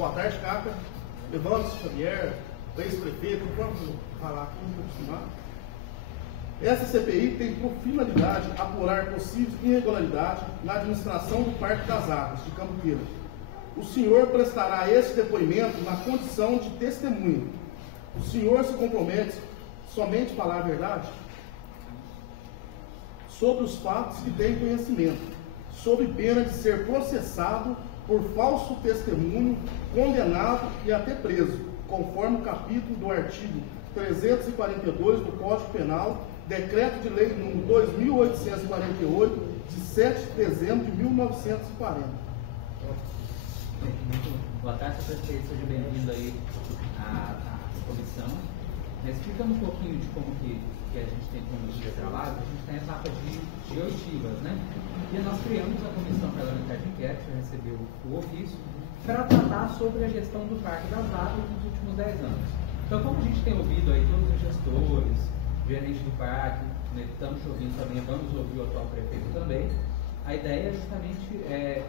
Boa tarde, Caca. Evandro Xavier, ex-prefeito, vamos falar aqui, vamos acostumar. Essa CPI tem por finalidade apurar possíveis irregularidades na administração do Parque das Águas de Cambuquira. O senhor prestará esse depoimento na condição de testemunha. O senhor se compromete somente a falar a verdade sobre os fatos que tem conhecimento, sob pena de ser processado por falso testemunho, condenado e até preso, conforme o capítulo do artigo 342 do Código Penal, Decreto de Lei nº 2.848, de 7 de dezembro de 1940. Boa tarde, prefeito. Seja bem-vindo aí à comissão. Explicando um pouquinho de como que a gente tem como de trabalho, a gente tem a etapa de oitivas, né? E nós criamos a Comissão Parlamentar de Inquérito, que recebeu o ofício, para tratar sobre a gestão do Parque das Águas nos últimos 10 anos. Então, como a gente tem ouvido aí todos os gestores, gerentes do parque, né, estamos ouvindo também, vamos ouvir o atual prefeito também, a ideia é justamente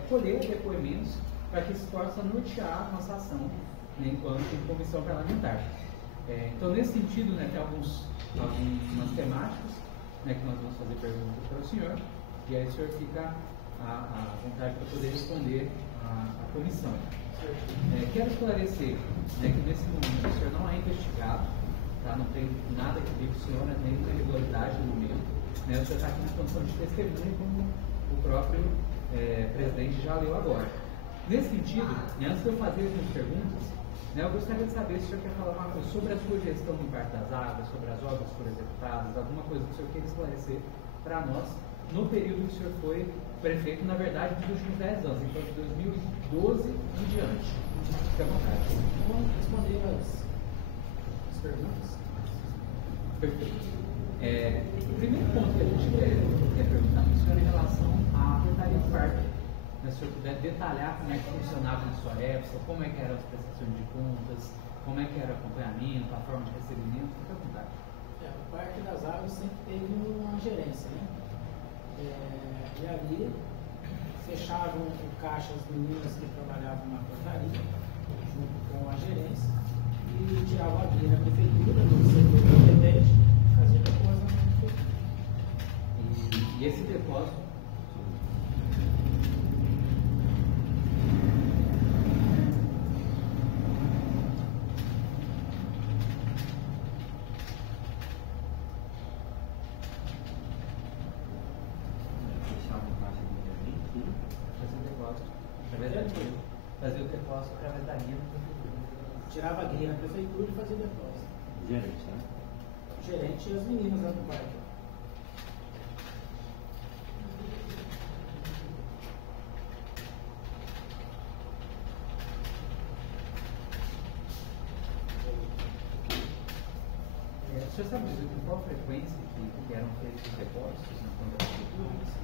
colher depoimentos para que se possa nortear a nossa ação, né, enquanto comissão parlamentar. Então, nesse sentido, né, tem algumas temáticas, né, que nós vamos fazer perguntas para o senhor, e aí o senhor fica à vontade para poder responder à comissão. Quero esclarecer, né, que nesse momento o senhor não é investigado, tá? Não tem nada que diga o senhor, nenhuma irregularidade no momento, né? O senhor está aqui na condição de testemunha, como o próprio presidente já leu agora. Nesse sentido, né, antes de eu fazer as minhas perguntas, né, eu gostaria de saber se o senhor quer falar uma coisa sobre a sua gestão do Parque das Águas, sobre as obras que foram executadas, alguma coisa que o senhor queira esclarecer para nós no período que o senhor foi prefeito, na verdade, dos últimos 10 anos, então de 2012 em diante. Fique à vontade. Vamos responder as perguntas. Perfeito. O primeiro ponto que a gente quer perguntar para o senhor é em relação à portaria do parque. Se o senhor puder detalhar como é que funcionava na sua época, como é que eram as prestações de contas, como é que era o acompanhamento, a forma de recebimento, fique à vontade. O Parque das Águas sempre teve uma gerência, né? E ali fechavam o caixa as meninas que trabalhavam na portaria, junto com a gerência, e tiravam a guia da prefeitura, do setor competente, e faziam depósito na prefeitura. E esse depósito? Fazia o depósito através da guia na prefeitura. Tirava a guia na prefeitura e fazia depósito. Gerente, né? O gerente e as meninas lá do parque. O senhor sabe dizer com qual frequência que eram feitos os depósitos na conta da prefeitura?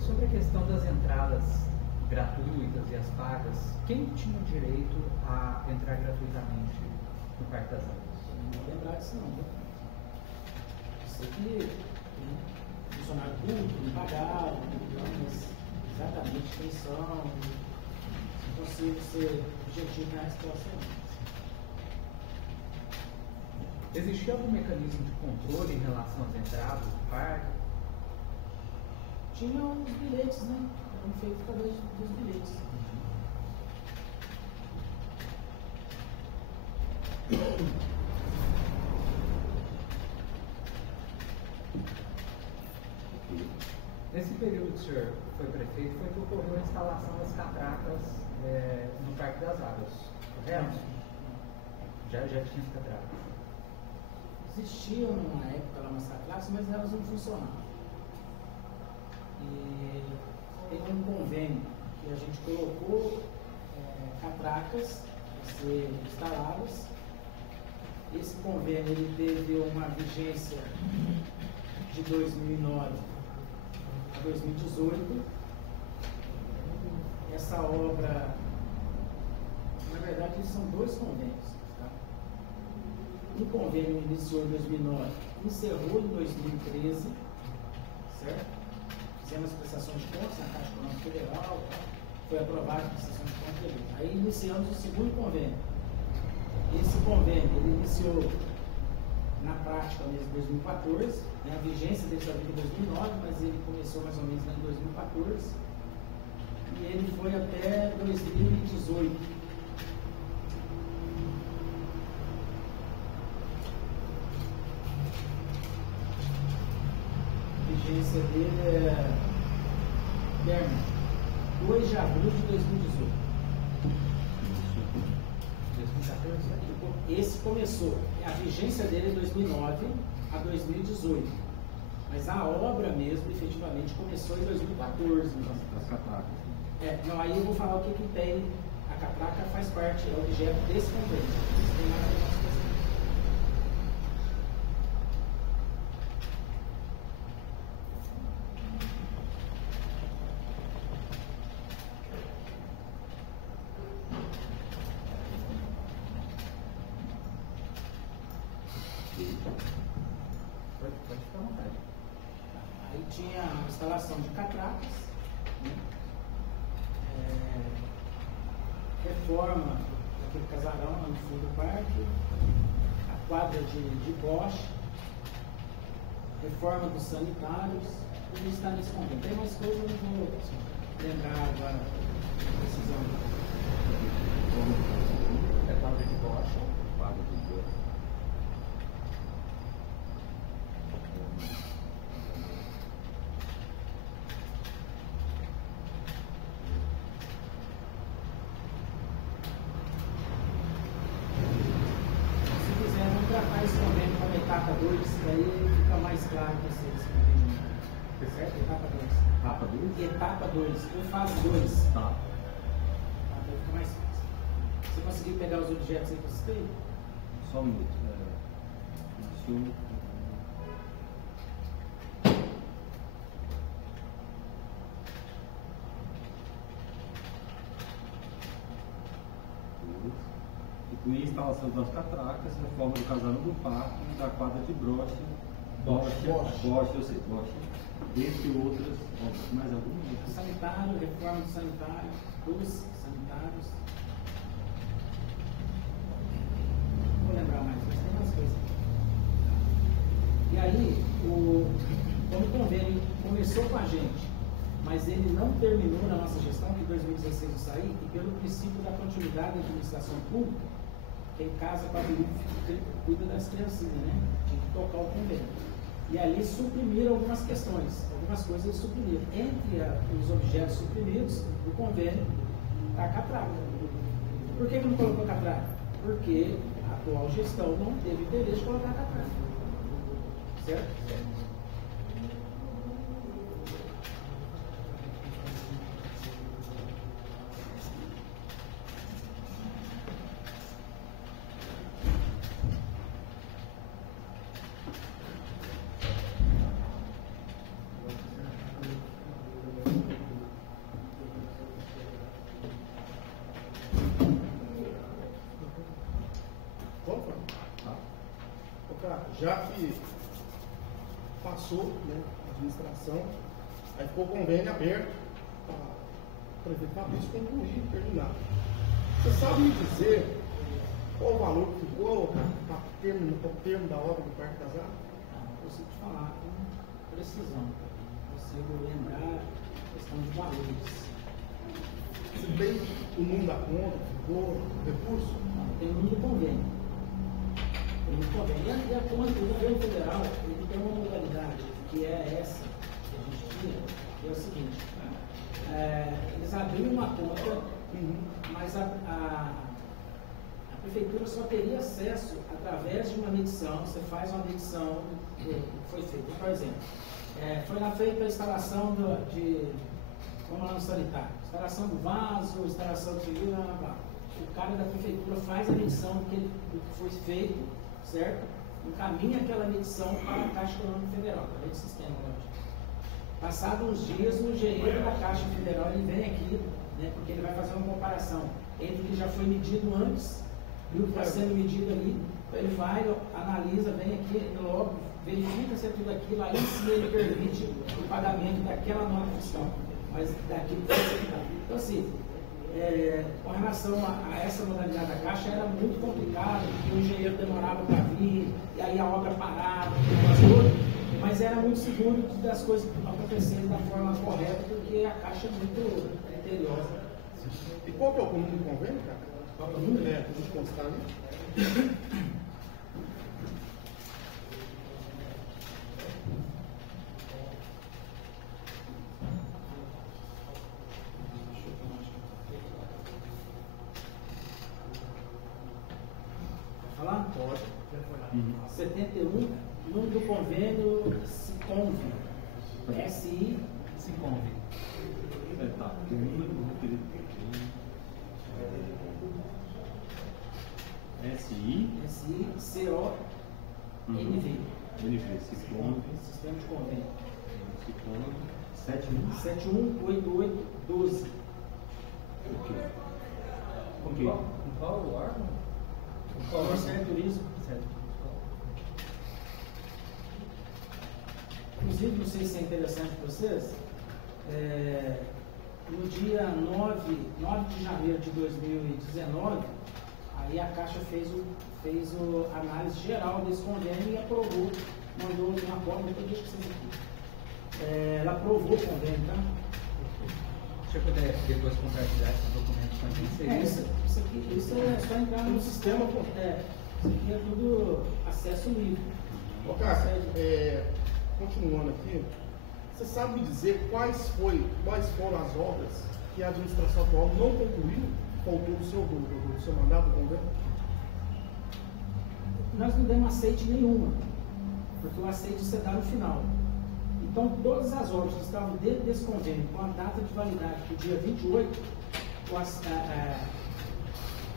Sobre a questão das entradas gratuitas e as pagas, quem tinha o direito a entrar gratuitamente no Parque das Águas? Não vou lembrar disso não, viu? Sei que funcionário público não pagava, mas exatamente quem são, não consigo ser objetivo na resposta. Existia algum mecanismo de controle em relação às entradas do parque? Tinha os bilhetes, né? Eram feitos através dos bilhetes. Nesse período que o senhor foi prefeito, foi que ocorreu a instalação das catracas no Parque das Águas, correto? Já tinha as catracas. Existiam numa época lá umas catracas, mas elas não funcionavam. E tem um convênio que a gente colocou catracas para ser instaladas. Esse convênio ele teve uma vigência de 2009 a 2018. Essa obra, na verdade, eles são dois convênios. Tá? Um convênio iniciou em 2009, encerrou em 2013, certo? Fizemos prestações de contas na Caixa Econômica Federal, tá? Foi aprovado a prestação de contas dele. Aí iniciamos o segundo convênio. Esse convênio ele iniciou na prática mesmo em 2014, né? A vigência dele só veio em 2009, mas ele começou mais ou menos em 2014 e ele foi até 2018. A vigência dele é 2 de abril de 2018. 2014? Esse começou, a vigência dele é 2009 a 2018, mas a obra mesmo, efetivamente, começou em 2014. As catracas. Não, aí eu vou falar o que tem, a catraca faz parte, é objeto desse convênio. Isso tem nada a ver com a questão. Pode ficar à vontade. Aí tinha a instalação de catracas, né? Reforma daquele casarão lá no fundo do parque, a quadra de boche, reforma dos sanitários, tudo isso está nesse convênio. Tem mais coisas, eu não vou lembrar agora com precisão. É quadra de bocha, quadra de bocha. Etapa 2, aí fica mais claro para vocês. Certo? Etapa 2. Etapa 2? Etapa 2, ou fase 2. Tá. Aí fica mais fácil. Você conseguiu pegar os objetos aí que você tem? Só um minuto. Inclui a instalação das catracas, reforma do casarão do parque, da quadra de broche, boche, eu sei, boche, entre outras obras. Mais alguma? Sanitário, reforma do sanitário, luz, sanitários. Não vou lembrar mais, mas tem mais coisas. E aí, como o convênio começou com a gente, mas ele não terminou na nossa gestão, que em 2016 eu saí, e pelo princípio da continuidade da administração pública, quem casa com a Birup cuida das criancinhas, né? Tinha que tocar o convênio. E ali suprimiram algumas questões, algumas coisas eles suprimiram. Entre os objetos suprimidos do convênio, está a catraca. Por que não colocou a catraca? Porque a atual gestão não teve interesse de colocar a catraca. Certo? Já que passou, né, a administração, aí ficou o convênio aberto para o prefeito Fabrício concluir e terminar. Você sabe me dizer qual o valor que ficou para o termo da obra do Parque das Artes? Não consigo te falar com precisão. Não consigo lembrar a questão de valores. Se bem o número da conta, ficou recurso? Não, tem o número do convênio. E a conta do governo federal, ele tem uma modalidade, que é essa que a gente tinha, que é o seguinte, eles abriram uma conta, mas a prefeitura só teria acesso através de uma medição. Você faz uma medição que foi feita, por exemplo, foi feita a instalação vamos lá no sanitário, instalação do vaso, instalação de o cara da prefeitura faz a medição do que foi feito, certo? Encaminha aquela medição para a Caixa Econômica Federal, para esse sistema hoje. Passados uns dias, o engenheiro da Caixa Federal ele vem aqui, né, porque ele vai fazer uma comparação entre o que já foi medido antes e o que está sendo medido ali. Então ele vai, analisa, vem aqui, logo verifica se é tudo aquilo, aí sim ele permite o pagamento daquela nota fiscal, mas daquilo que foi executado. Então assim, com relação a essa modalidade da Caixa era muito complicado, porque o engenheiro demorava para vir, e aí a obra parava, mas era muito seguro das coisas acontecerem da forma correta, porque a Caixa é muito criteriosa. E qual que é o número do convênio, cara? Qual que é o número? Pra gente constar ali. Falar? Pode. 71, número do convênio SICONV. SI SICONV. Tá, porque o número do referido SICONV. SICONV. Sistema de convênio. SICONV 718812. Ok. Qual o órgão? Qual Ministério do Turismo? Inclusive, não sei se é interessante para vocês, no dia 9 de janeiro de 2019, aí a Caixa fez a análise geral desse convênio e aprovou, mandou uma cópia, depois deixa vocês aqui. Ela aprovou o convênio, tá? Se eu puder depois compartilhar esses documentos também, Isso é só entrar no sistema. Isso aqui é tudo acesso livre. Ô, cara, continuando aqui, você sabe me dizer quais foram as obras que a administração atual não concluiu, faltou do seu mandato do convênio? Nós não demos aceite nenhuma, porque o aceite você dá no final. Então, todas as obras que estavam dentro desse convênio, com a data de validade do dia 28,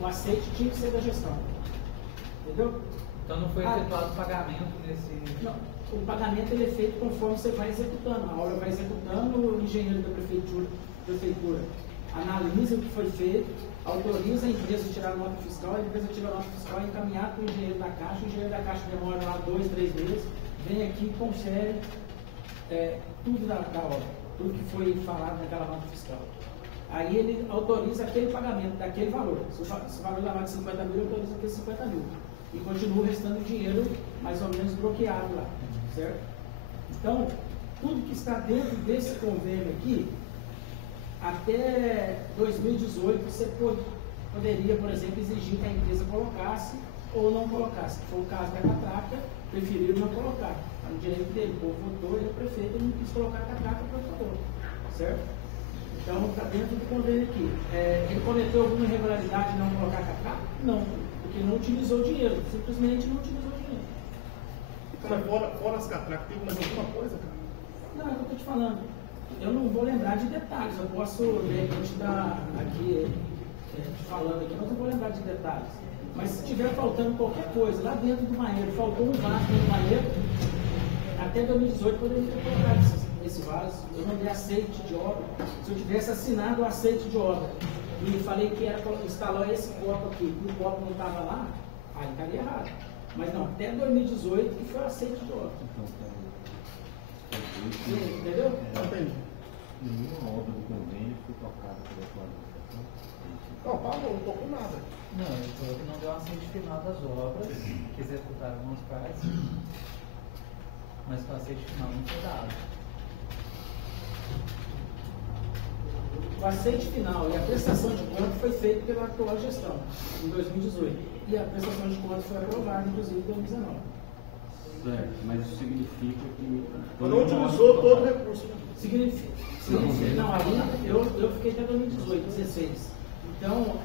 o aceite tinha que ser da gestão. Entendeu? Então não foi efetuado o pagamento nesse... Não, o pagamento ele é feito conforme você vai executando. A obra vai executando, o engenheiro da prefeitura analisa o que foi feito, autoriza a empresa a tirar a nota fiscal, a empresa tira a nota fiscal, é encaminhado para o engenheiro da Caixa, o engenheiro da Caixa demora lá 2, 3 meses, vem aqui e confere tudo da obra, tudo que foi falado naquela nota fiscal. Aí ele autoriza aquele pagamento daquele valor. Se o valor da nota de 50 mil, ele autoriza aqueles 50 mil. E continua o restante do dinheiro mais ou menos bloqueado lá, certo? Então, tudo que está dentro desse convênio aqui, até 2018, você poderia, por exemplo, exigir que a empresa colocasse ou não colocasse. Se for o caso da catraca, preferiram não colocar. Está no direito dele. O povo votou, ele é prefeito, ele não quis colocar a catraca para o votou, certo? Então, está dentro do convênio aqui. Ele cometeu alguma irregularidade em não colocar a catraca? Não, porque não utilizou o dinheiro. Simplesmente não utilizou o dinheiro. Mas fora as catracas, teve mais alguma coisa, cara? Não, é o que eu estou te falando. Eu não vou lembrar de detalhes. Eu posso, de repente, dar aqui, falando aqui, mas não vou lembrar de detalhes. Mas se estiver faltando qualquer coisa lá dentro do banheiro, faltou um vaso dentro do banheiro, até 2018 poderia ter colocado esse vaso. Eu não dei aceite de obra. Se eu tivesse assinado o aceite de obra e falei que era para instalar esse copo aqui e o copo não estava lá, aí estaria errado. Mas não, até 2018 que foi o aceite de obra. Entendeu? Entendi. Nenhuma obra do convênio foi tocada pela atual administração? Não, pagou, não tocou nada. Não, ele não deu aceite final das obras, que executaram algumas partes, mas o aceite final não foi dado. O aceite final e a prestação de conta foi feito pela atual gestão, em 2018. E a prestação de conta foi aprovada, inclusive, em 2019. Certo, mas isso significa que... Não utilizou todo o recurso. Significa. Não, ali eu fiquei até 2018, 2016. Então,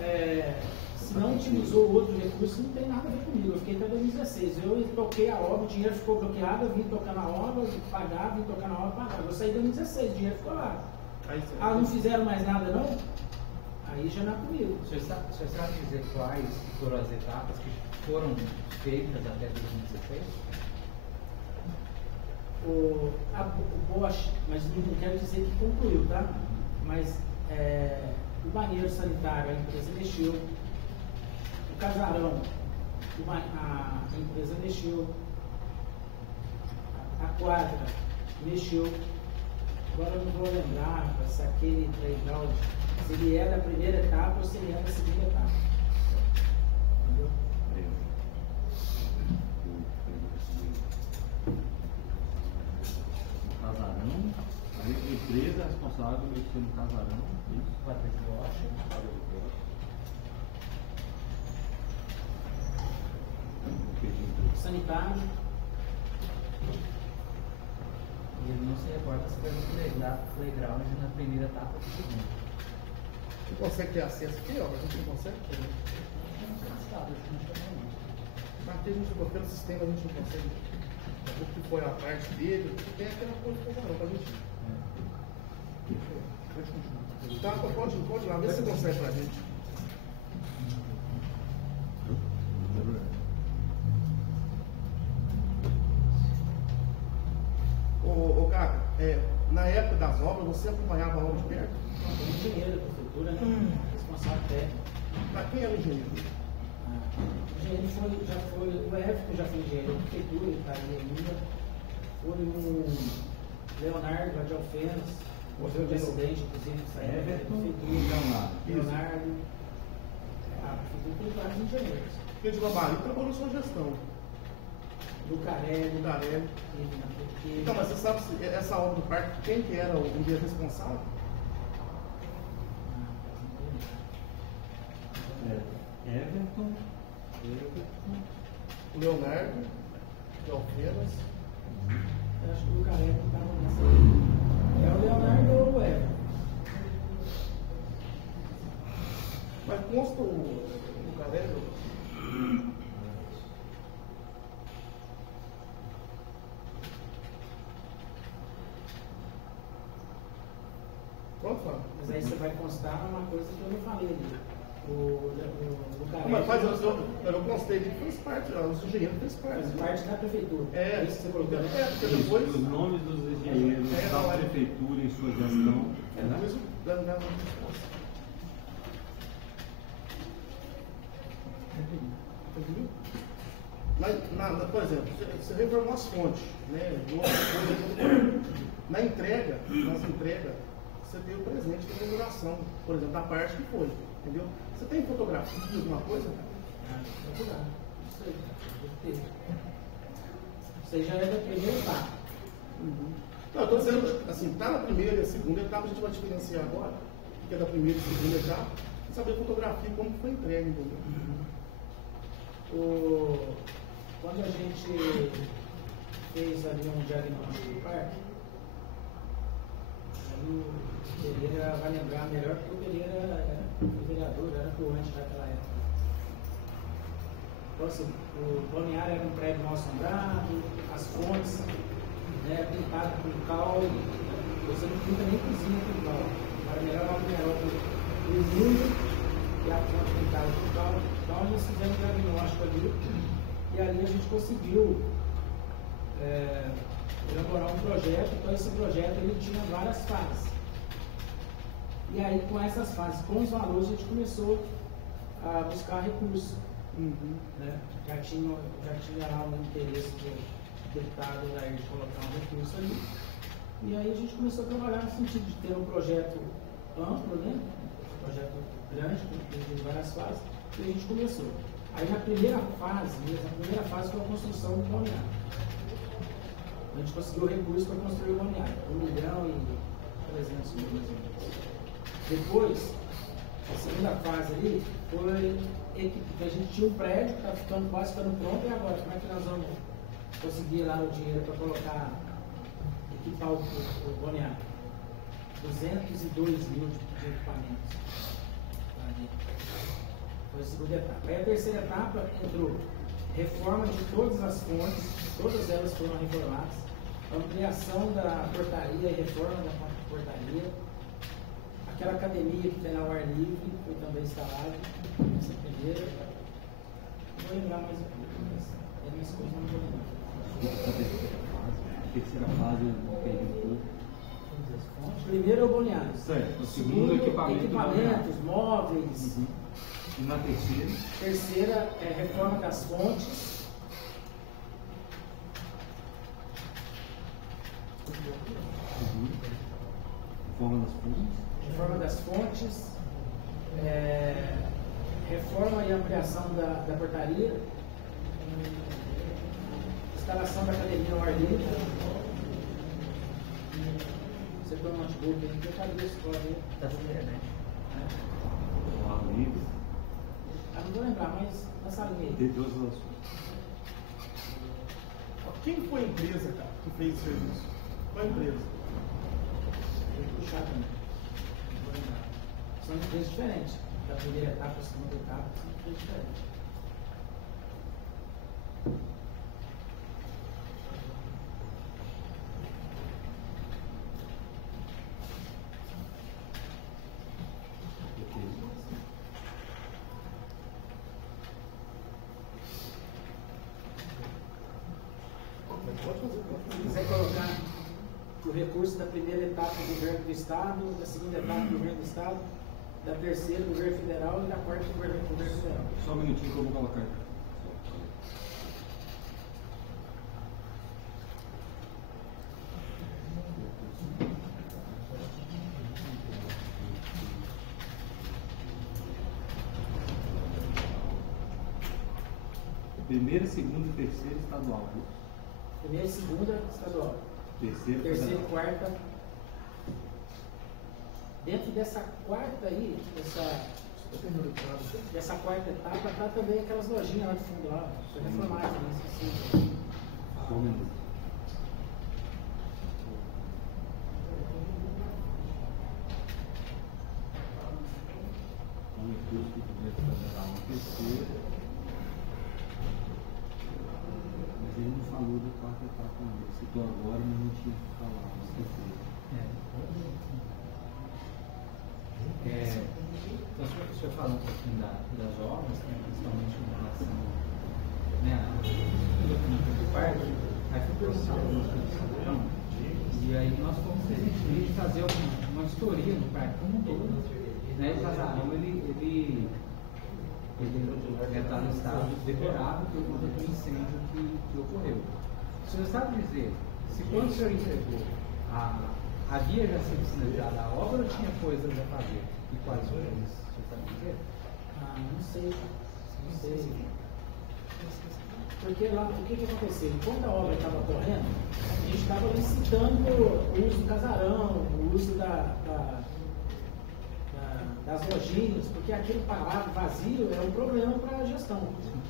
se não utilizou o outro recurso, não tem nada a ver comigo. Eu fiquei até 2016. Eu toquei a obra, o dinheiro ficou bloqueado, eu vim tocar na obra, pagava, vim tocar na obra, pagava. Eu saí em 2016, o dinheiro ficou lá. Não fizeram mais nada, não? Aí já não é comigo. O senhor sabe dizer quais foram as etapas que foram feitas até 2016? O Bosch, mas não quero dizer que concluiu, tá? Mas O banheiro sanitário, a empresa mexeu. O casarão, a empresa mexeu. A quadra mexeu. Agora eu não vou lembrar se aquele playground, se ele é da primeira etapa ou se ele é da segunda etapa. Entendeu? O casarão, a empresa responsável mexeu no casarão, isso. Quadra de bocha. Sanitário. E ele não se reporta se foi no playground na primeira etapa ou na segunda. Você consegue ter acesso aqui, ó? A gente não consegue? Aqui a gente, pelo sistema, a gente não consegue. O que foi a parte dele, tem aquela coisa do casarão pra gente. Pode continuar. Tá, pode ir lá, vê se você consegue pra gente. Ô Caco, na época das obras, você acompanhava a obra de perto? O engenheiro da prefeitura, responsável técnico. Mas quem era o engenheiro? O engenheiro já foi, o Éfico já foi engenheiro da prefeitura, ele está aí ainda. Foi o Leonardo, lá de Alfenas, morreu de acidente, inclusive, saiu da prefeitura. Leonardo. A prefeitura tem vários engenheiros. Porque de Lambari trabalhou na sua gestão. Do Carelli. Então, mas você sabe se essa obra do parque, quem que era o engenheiro responsável? Everton, O Leonardo, de Alfenas. Eu acho que o Carelli estava nessa aí. É o Leonardo ou o Everton? Mas consta o Carelli? Pronto, Fábio. Mas aí você vai constar uma coisa que eu não falei ali. O Carelli. Mas eu constei que fez parte, os engenheiros fez parte. Faz parte da prefeitura. É, isso que você colocou. porque depois. os nomes dos engenheiros da prefeitura em sua gestão. Depois da resposta. Entendeu? Por exemplo, você reformou as fontes, né? Nas entregas, você tem o presente da inauguração, por exemplo, da parte que foi, entendeu? Você tem fotografia, alguma coisa? Isso aí já é da primeira etapa. Não, eu estou dizendo, assim, tá na primeira e a segunda etapa, a gente vai diferenciar agora, o que é da primeira e segunda etapa, e saber fotografia como que foi entregue, entendeu? Quando a gente fez ali um diagnóstico do parque, aí o Pereira vai lembrar melhor, porque o Pereira era vereador, era atuante naquela época. Então, assim, o balneário era um prédio mal assombrado, as fontes, né, pintadas com cal, você não pinta nem cozinha com cal. Era melhor uma mineral do mundo e a fonte pintada com cal. Então, nós fizemos um diagnóstico ali, e ali a gente conseguiu elaborar um projeto. Então, esse projeto ele tinha várias fases. E aí, com essas fases, com os valores, a gente começou a buscar recursos. Né? Já tinha lá um interesse do deputado aí de colocar um recurso ali. E aí a gente começou a trabalhar no sentido de ter um projeto amplo, né? Um projeto grande, com várias fases, e a gente começou. Aí na primeira fase foi a construção do balneário. A gente conseguiu recurso para construir o balneário, 1.300.000 mais ou menos. Depois, a segunda fase ali foi que a gente tinha um prédio que está quase ficando pronto, e agora como é que nós vamos conseguir lá o dinheiro para colocar, equipar o balneário? 202 mil de equipamentos. Foi a segunda etapa. Aí a terceira etapa entrou reforma de todas as fontes, todas elas foram reformadas, ampliação da portaria e reforma da portaria, aquela academia que tem lá ao ar livre foi também instalada, essa primeira. Não vou lembrar mais aqui, mas é minhas coisas, não vou lembrar. A terceira fase do período. Primeiro é o balneário. Certo. O segundo equipamentos, móveis. Uhum. E na terceira? Terceira é reforma das fontes. Uhum. Reforma das fontes. Reforma e ampliação da portaria. Instalação da academia ao ar livre. Você tem um notebook aí, que eu acabei de escola aí. Tá tudo internet. Ao ar livre. Não vou lembrar, mas na salinha aí. Tem duas relações. Quem foi a empresa, cara, que fez esse serviço? Qual a empresa? Tem que puxar também. Não vou lembrar. São empresas diferentes. Da primeira etapa, da segunda etapa, são empresas diferentes. Se quiser colocar o recurso da primeira etapa do governo do Estado, da segunda etapa do governo do Estado, da terceira do governo federal e da quarta do governo federal. Só um minutinho que eu vou colocar. Primeira, segunda e terceira estadual. Primeira e segunda estadual. Terceira e quarta. Dentro dessa quarta aí, dessa quarta etapa, tá também aquelas lojinhas lá do fundo lá. Foi reformado, né? Só um minuto. Um recurso que podia federal uma terceira. Mas ele não falou da quarta etapa ainda. Ele citou agora, mas não tinha que falar. Então, se o senhor fala um pouquinho das obras, né, principalmente em relação, né, do parque, aí foi perguntado uma questão, e aí nós fomos de fazer uma história do parque como um todo, né? O Casarão, ele está no estado deplorável por conta do incêndio que ocorreu. O senhor sabe dizer se quando o senhor entregou havia já sido sinalizada a obra ou tinha coisas a fazer? E quais foram eles? O senhor sabe dizer? Não sei. Não sei. Porque lá, o que aconteceu? Quando a obra estava correndo, a gente estava licitando o uso do casarão, o uso das lojinhas, porque aquele parado vazio é um problema para a gestão.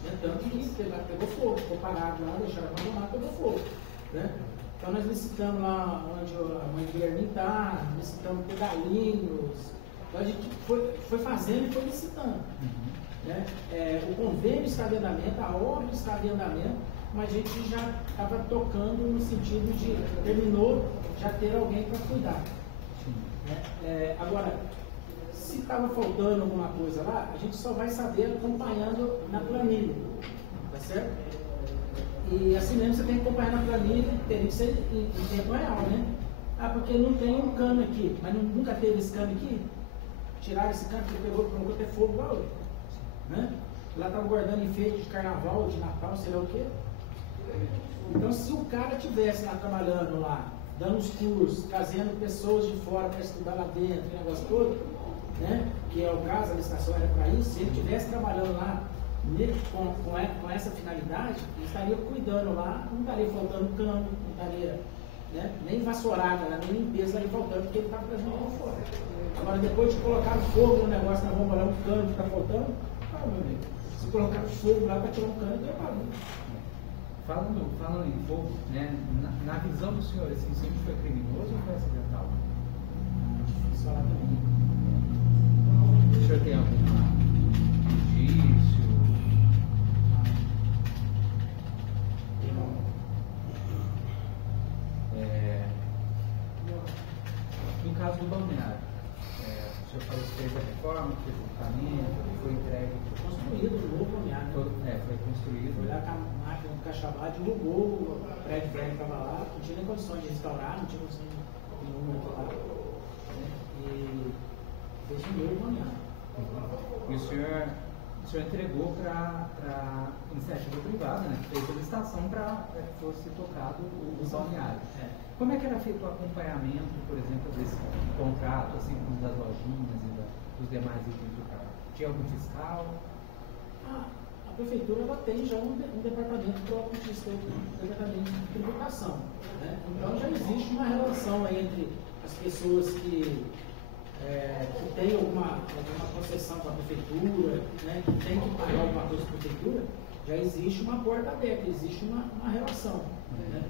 Né? Tanto que pegou fogo, ficou parado lá, deixaram abandonado, pegou fogo. Né? Então nós licitamos lá onde a mãe do Guilherme está, licitamos pedalinhos, então a gente foi fazendo e foi licitando. Né? O convênio está em andamento, a obra está em andamento, mas a gente já estava tocando no sentido de terminou, já ter alguém para cuidar. Né? Agora, se estava faltando alguma coisa lá, a gente só vai saber acompanhando na planilha, tá certo? E assim mesmo você tem que acompanhar na planilha, teria que ser em tempo real, né? Porque não tem um cano aqui, mas nunca teve esse cano aqui? Tiraram esse cano que pegou, colocou até fogo lá hoje. Né? Lá estava guardando enfeite de carnaval, de Natal, sei lá o quê. Então, se o cara estivesse lá trabalhando lá, dando os cursos, trazendo pessoas de fora para estudar lá dentro, aquele negócio todo, né? Que é o caso, a licitação era para isso, se ele estivesse trabalhando lá com essa finalidade, ele estaria cuidando lá, não estaria faltando cano, não estaria, né, nem vassourada, nem limpeza ali faltando, porque ele estava trazendo lá fora. Agora, depois de colocar fogo no negócio na bomba lá, um cano que está faltando, meu amigo, se colocar fogo lá para tirar um cano, eu pago. Falando em fogo, né, na visão do senhor, esse incêndio foi criminoso ou foi acidental? Difícil falar também. O senhor tem algum indício? No caso do balneário, o senhor falou que fez a reforma, fez o equipamento, foi entregue. Construído um novo balneário. Foi construído. Foi lá com a máquina do Caxabá, derrubou o prédio velho que estava lá, não tinha nem condições de restaurar, não tinha condições de um aqui lá, né? E fez um muro balneário. E o senhor entregou para a iniciativa privada, né, que fez a licitação para que fosse tocado o balneário. Como é que era feito o acompanhamento, por exemplo, desse contrato, assim como das lojinhas e dos demais itens do carro? Tinha algum fiscal? A prefeitura ela tem já um departamento próprio disso, um departamento de tributação. Né? Então já existe uma relação aí entre as pessoas que têm alguma concessão com a prefeitura, né? Que tem que pagar alguma coisa para a prefeitura, já existe uma porta aberta, existe uma relação. Né?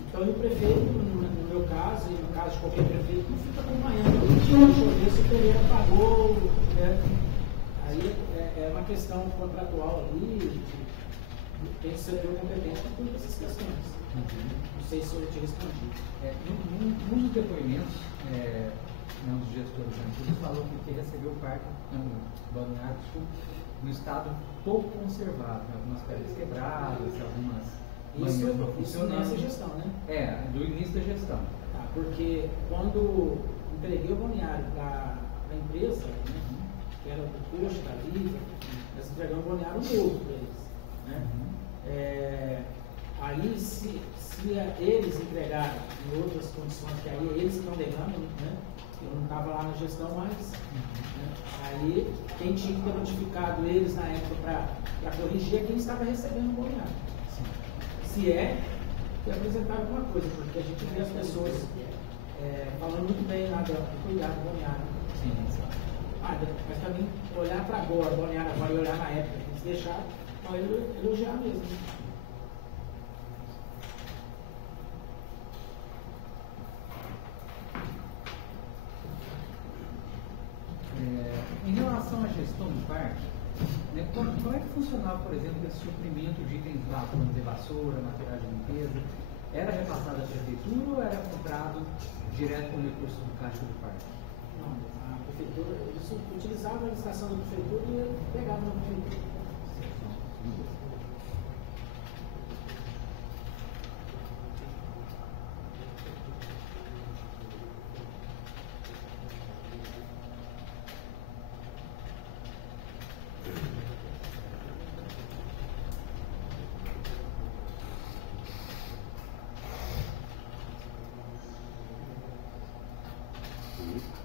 Então o prefeito, no meu caso, e no caso de qualquer prefeito, não fica acompanhando, deixa eu ver se o Pereira pagou. Né? Aí é uma questão contratual ali, tem que ser o competente para cuidar dessas questões. Não sei se eu te respondi. Num dos depoimentos, um dos gestores antigos falou que recebeu o parque no balneário no estado pouco conservado, algumas pedras quebradas, algumas manhãs não funcionando. Isso nessa gestão, né? Do início da gestão. Tá, porque quando entreguei o balneário para a empresa, né, que era do Coxa, da Liga, nós entregamos um balneário novo para eles. Né? Aí, se eles entregarem em outras condições, que aí eles estão negando, né? Eu não estava lá na gestão mais. Né? Aí, quem tinha que ter notificado eles na época para corrigir é quem estava recebendo o balneário. Se que apresentar alguma coisa, porque a gente vê as pessoas falando muito bem lá do cuidado do balneário. Mas também olhar para agora, o balneário agora e olhar na época, tem que deixar para elogiar mesmo. Em relação à gestão do parque, né, como é que funcionava, por exemplo, esse suprimento de itens básicos, como de vassoura, material de limpeza? Era repassado à prefeitura ou era comprado direto com recursos do caixa do parque? Não, a prefeitura, eles utilizavam a licitação da prefeitura e pegavam na prefeitura.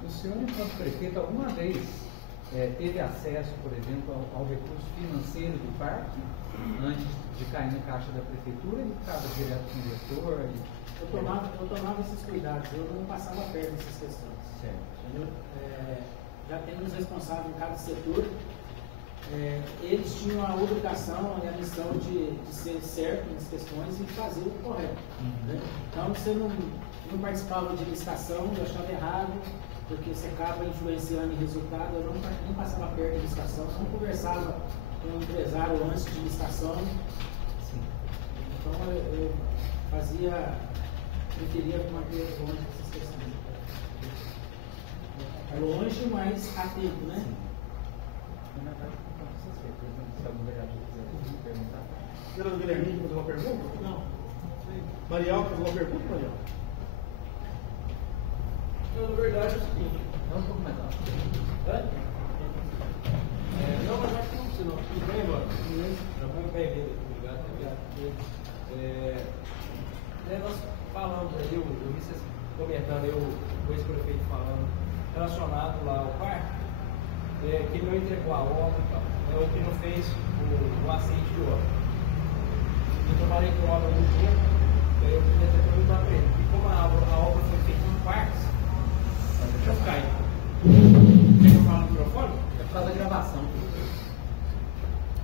O senhor, enquanto prefeito, alguma vez teve acesso, por exemplo, ao recurso financeiro do parque, antes de cair no caixa da prefeitura, ele ficava direto com o diretor? Eu tomava esses cuidados, eu não passava perto dessas questões. Certo. Já tem os responsáveis em cada setor, eles tinham a obrigação e a missão de ser certo nas questões e fazer o correto. Né? Então, você não participava de licitação, eu achava errado, porque você acaba influenciando em resultado. Eu não passava perto de licitação, não conversava com o empresário antes de licitação. Sim. Então eu preferia manter longe dessas questões. Longe, mas atento, né? Na verdade, não precisa ser, por exemplo, se algum vereador quiser perguntar. Vereador Guilherme, fazer uma pergunta? Não. Marial, fazer uma pergunta, Marial? Na verdade é o seguinte. É um pouco mais alto. Não, mas acho que não precisa não. Tudo bem, mano? Já foi bem-vindo. Obrigado. Nós falamos aí, eu vi vocês comentando aí, o ex-prefeito falando, relacionado lá ao parque, que ele não entregou a obra e tal, ou que não fez o aceite de obra. Eu trabalhei com obra há muito tempo, eu queria até perguntar para ele, e como a obra foi feita em parques, deixa eu ficar aí. Quer que eu fale no microfone? É por causa da gravação.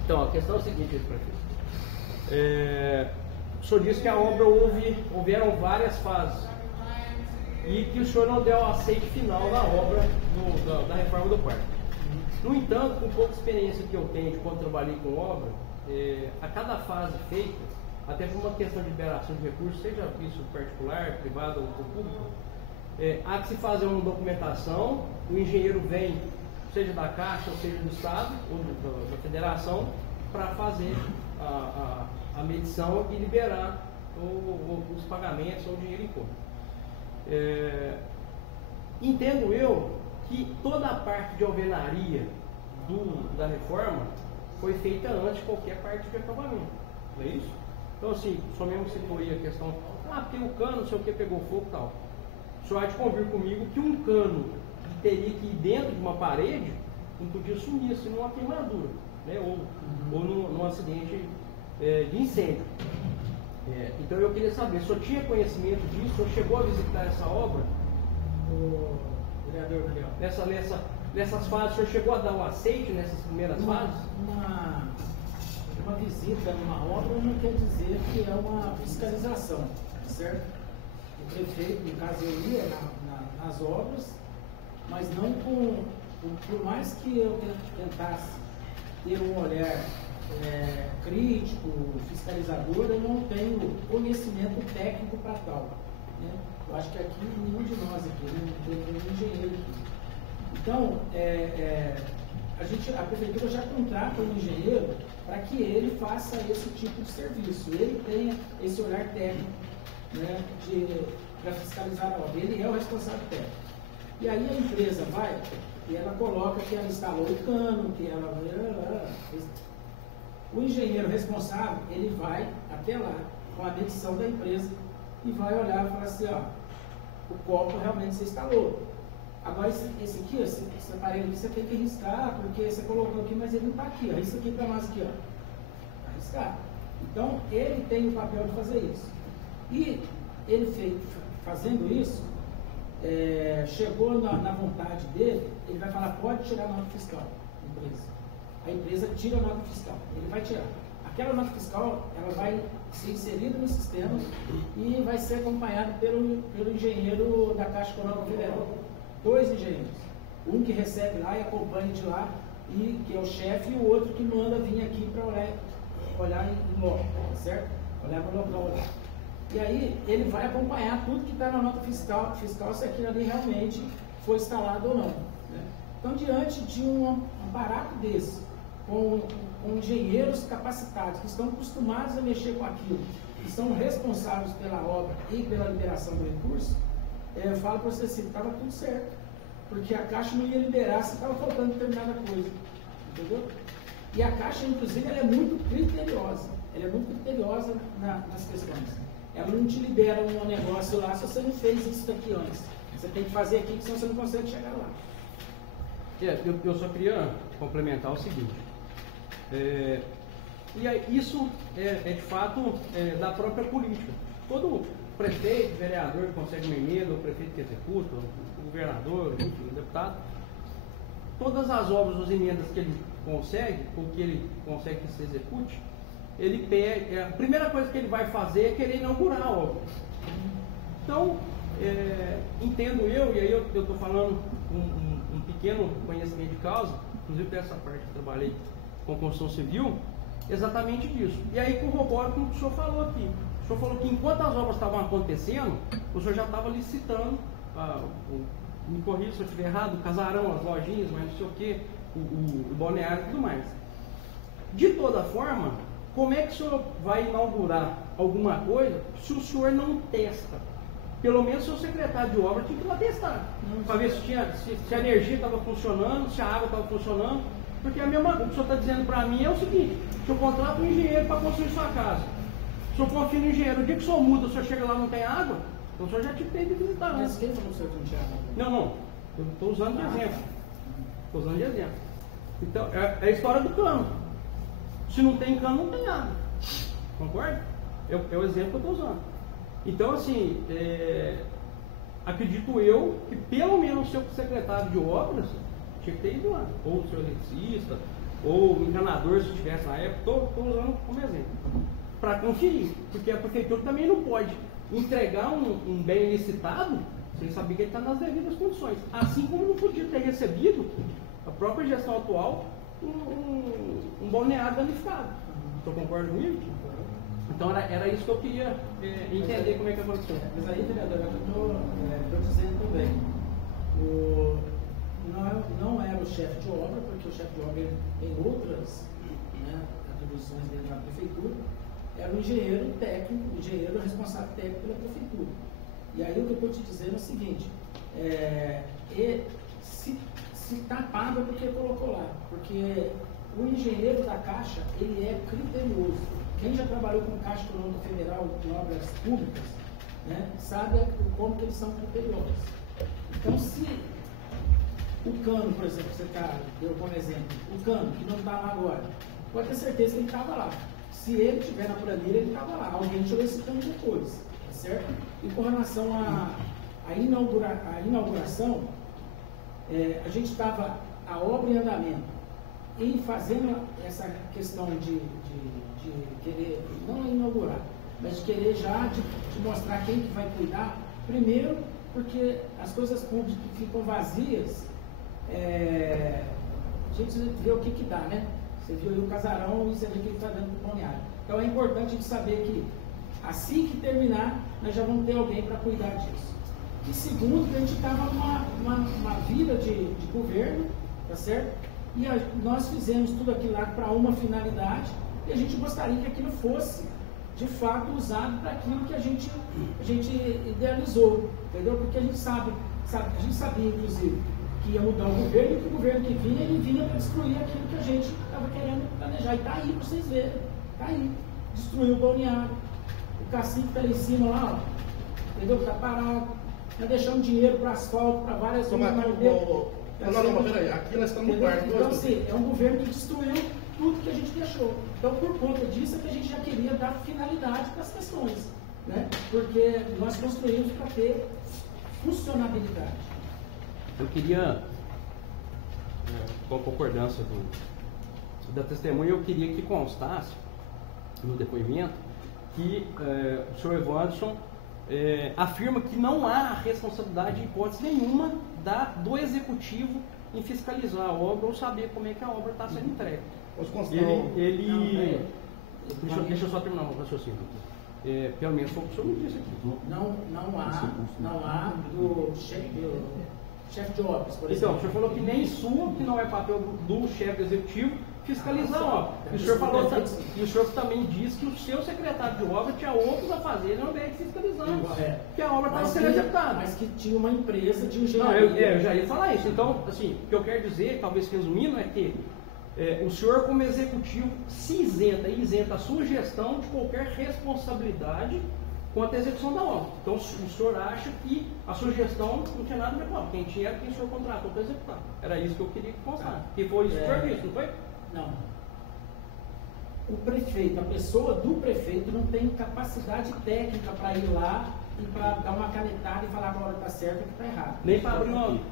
Então, a questão é a seguinte, prefeito. O senhor disse que a obra houveram várias fases e que o senhor não deu o aceite final na obra da reforma do parque. No entanto, com pouca experiência que eu tenho de quando trabalhei com obra, a cada fase feita, até por uma questão de liberação de recursos, seja isso particular, privado ou público, há que se fazer uma documentação, o engenheiro vem, seja da Caixa, ou seja do Estado, ou da Federação, para fazer a medição e liberar os pagamentos ou o dinheiro em conta. entendo eu que toda a parte de alvenaria da reforma foi feita antes de qualquer parte de acabamento, não é isso? Então assim, só mesmo citou aí a questão, porque o cano, não sei o que, pegou fogo e tal. O senhor há de convir comigo que um cano que teria que ir dentro de uma parede não podia sumir assim numa queimadura, né? ou num acidente de incêndio. Então eu queria saber, o senhor tinha conhecimento disso? O senhor chegou a visitar essa obra? O vereador Daniel. Nessas fases, o senhor chegou a dar um aceite nessas primeiras fases? Uma visita numa obra não quer dizer que é uma fiscalização, certo? O prefeito, no caso, eu ia nas obras, mas não por mais que eu tentasse ter um olhar crítico, fiscalizador, eu não tenho conhecimento técnico para tal. Né? Eu acho que aqui nenhum de nós aqui, né? Não tem nenhum engenheiro aqui. Então, a prefeitura já contrata um engenheiro para que ele faça esse tipo de serviço. Ele tenha esse olhar técnico, né, para fiscalizar a obra. Ele é o responsável técnico. E aí a empresa vai e ela coloca que ela instalou o cano, que ela... O engenheiro responsável, ele vai até lá com a medição da empresa e vai olhar e falar assim, o copo realmente você instalou. Agora esse aqui, esse aparelho aqui você tem que riscar, porque você colocou aqui, mas ele não está aqui, isso aqui para nós aqui, para riscar. Então ele tem o papel de fazer isso. E ele fazendo isso, chegou na vontade dele, ele vai falar, pode tirar a nota fiscal da empresa. A empresa tira a nota fiscal, ele vai tirar. Aquela nota fiscal, ela vai ser inserida no sistema e vai ser acompanhada pelo engenheiro da Caixa Econômica Federal. 2 engenheiros. Um que recebe lá e acompanha de lá, e que é o chefe, e o outro que manda vir aqui para olhar em loco, certo? Olhar no local lá. E aí ele vai acompanhar tudo que está na nota fiscal se aquilo ali realmente foi instalado ou não. Né? Então, diante de um aparato desse, com engenheiros capacitados, que estão acostumados a mexer com aquilo, que são responsáveis pela obra e pela liberação do recurso, eu falo para você assim, estava tudo certo, porque a Caixa não ia liberar se estava faltando determinada coisa, entendeu? E a Caixa, inclusive, ela é muito criteriosa nas questões. Ela não te libera um negócio lá se você não fez isso daqui antes. Você tem que fazer aqui, senão você não consegue chegar lá. Eu só queria complementar o seguinte, e aí, isso é de fato da própria política. Todo prefeito, vereador que consegue uma emenda, o prefeito que executa, o governador, enfim, o deputado, todas as obras, as emendas que ele consegue, ou que ele consegue que se execute, ele pega, a primeira coisa que ele vai fazer é querer inaugurar a obra. Então, entendo eu, e aí eu estou falando um pequeno conhecimento de causa, inclusive dessa parte que eu trabalhei com construção civil, exatamente disso. E aí corroboro com o que o senhor falou aqui. O senhor falou que enquanto as obras estavam acontecendo, o senhor já estava licitando, me corrija se eu estiver errado, o casarão, as lojinhas, mas não sei o que, o balneário e tudo mais. De toda forma, como é que o senhor vai inaugurar alguma coisa se o senhor não testa? Pelo menos o seu secretário de obra tinha que ir lá testar, para ver se a energia estava funcionando, se a água estava funcionando, porque a mesma coisa que o senhor está dizendo para mim é o seguinte, se eu contrato um engenheiro para construir sua casa, se eu confio no engenheiro, o dia que o senhor muda, o senhor chega lá e não tem água, então o senhor já tem que visitar. Mas quem falou que o senhor não tinha água? Não, eu estou usando de exemplo. Então, é a história do cano. Se não tem cano, não tem água. Concorda? É o exemplo que eu estou usando. Então, assim, acredito eu que pelo menos o seu secretário de obras tinha que ter ido lá. Ou o seu eletricista, ou o encanador, se tivesse na época, estou usando como exemplo. Para conferir. Porque a prefeitura também não pode entregar um bem licitado sem saber que ele está nas devidas condições. Assim como não podia ter recebido a própria gestão atual um balneário danificado. Você concorda comigo? Então era isso que eu queria entender como é que aconteceu. Mas aí, vereador, eu estou dizendo também, não era o chefe de obra, porque o chefe de obra tem outras atribuições dentro da prefeitura, era o engenheiro técnico, o engenheiro responsável técnico pela prefeitura. E aí o que eu estou te dizendo é o seguinte, e se está pago porque colocou lá. Porque o engenheiro da Caixa, ele é criterioso. Quem já trabalhou com Caixa Econômica Federal em obras públicas, né, sabe como que eles são criteriosos. Então, se o cano, por exemplo, você deu como exemplo, o cano que não está lá agora, pode ter certeza que ele estava lá. Se ele estiver na planilha, ele estava lá. Alguém tirou esse cano depois, tá certo? E com relação à inauguração, a gente estava, a obra em andamento, e fazendo essa questão de querer, não inaugurar, mas de querer já de mostrar quem que vai cuidar, primeiro, porque as coisas públicas que ficam vazias, a gente vê o que dá, né? Você viu aí o casarão e você vê o que está dando para o balneário. Então é importante a gente saber que assim que terminar, nós já vamos ter alguém para cuidar disso. E segundo, que a gente estava numa vida de governo, tá certo? E nós fizemos tudo aquilo lá para uma finalidade e a gente gostaria que aquilo fosse, de fato, usado para aquilo que a gente idealizou, entendeu? Porque a gente sabia, inclusive, que ia mudar o governo e que o governo que vinha, ele vinha para destruir aquilo que a gente estava querendo planejar. E está aí para vocês verem, está aí. Destruiu o balneário, o cacique está ali em cima, lá, ó, entendeu? Está parado, está deixando dinheiro para asfalto, para várias coisas. Não, peraí, aqui nós estamos no quarto. Então, assim, é um governo que destruiu tudo que a gente deixou. Então, por conta disso, é que a gente já queria dar finalidade para as questões, né? Porque nós construímos para ter funcionabilidade. Eu queria, com a concordância da testemunha, eu queria que constasse no depoimento que o senhor Evanderson afirma que não há responsabilidade em hipótese nenhuma do executivo em fiscalizar a obra ou saber como é que a obra está sendo entregue. Deixa eu só terminar o raciocínio. Pelo menos foi o que o senhor me disse aqui. Não há do chefe de obras, por exemplo. Então, o senhor falou que nem sua, que não é papel do chefe executivo, fiscalizar a obra. E o senhor também disse que o seu secretário de obra tinha outros a fazer, não deve fiscalizar. Que a obra estava sendo executada. Mas que tinha uma empresa de engenharia. Eu já ia falar isso. Então, assim, o que eu quero dizer, talvez resumindo, é que o senhor, como executivo, se isenta a sua gestão de qualquer responsabilidade quanto à execução da obra. Então, o senhor acha que a sua gestão não tinha nada a ver com a obra. Quem tinha era quem o senhor contratou para executar. Era isso que eu queria constar. E foi isso que o senhor disse, não foi? Não. O prefeito, a pessoa do prefeito não tem capacidade técnica para ir lá e para dar uma canetada e falar que a hora está certa e que está errada.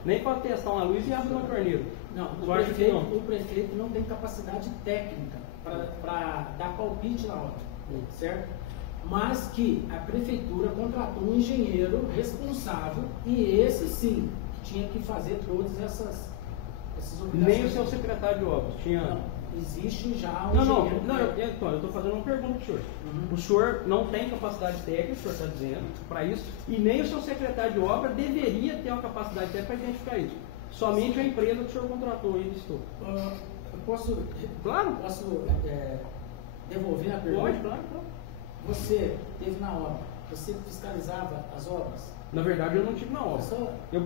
Nem para testar uma luz e abrir uma torneira. Não, o prefeito não tem capacidade técnica para dar palpite na obra, certo? Mas que a prefeitura contratou um engenheiro responsável e esse sim tinha que fazer todas essas obrigações. Nem o seu secretário de obras tinha. Não, existe já um engenheiro. Eu estou fazendo uma pergunta para o senhor. O senhor não tem capacidade técnica, o senhor está dizendo, para isso, e nem o seu secretário de obra deveria ter uma capacidade técnica para identificar isso. Somente a empresa que o senhor contratou e listou. Eu posso. Claro. Posso devolver a pergunta? Pode, claro. Você esteve na obra, você fiscalizava as obras? Na verdade, eu não estive na obra.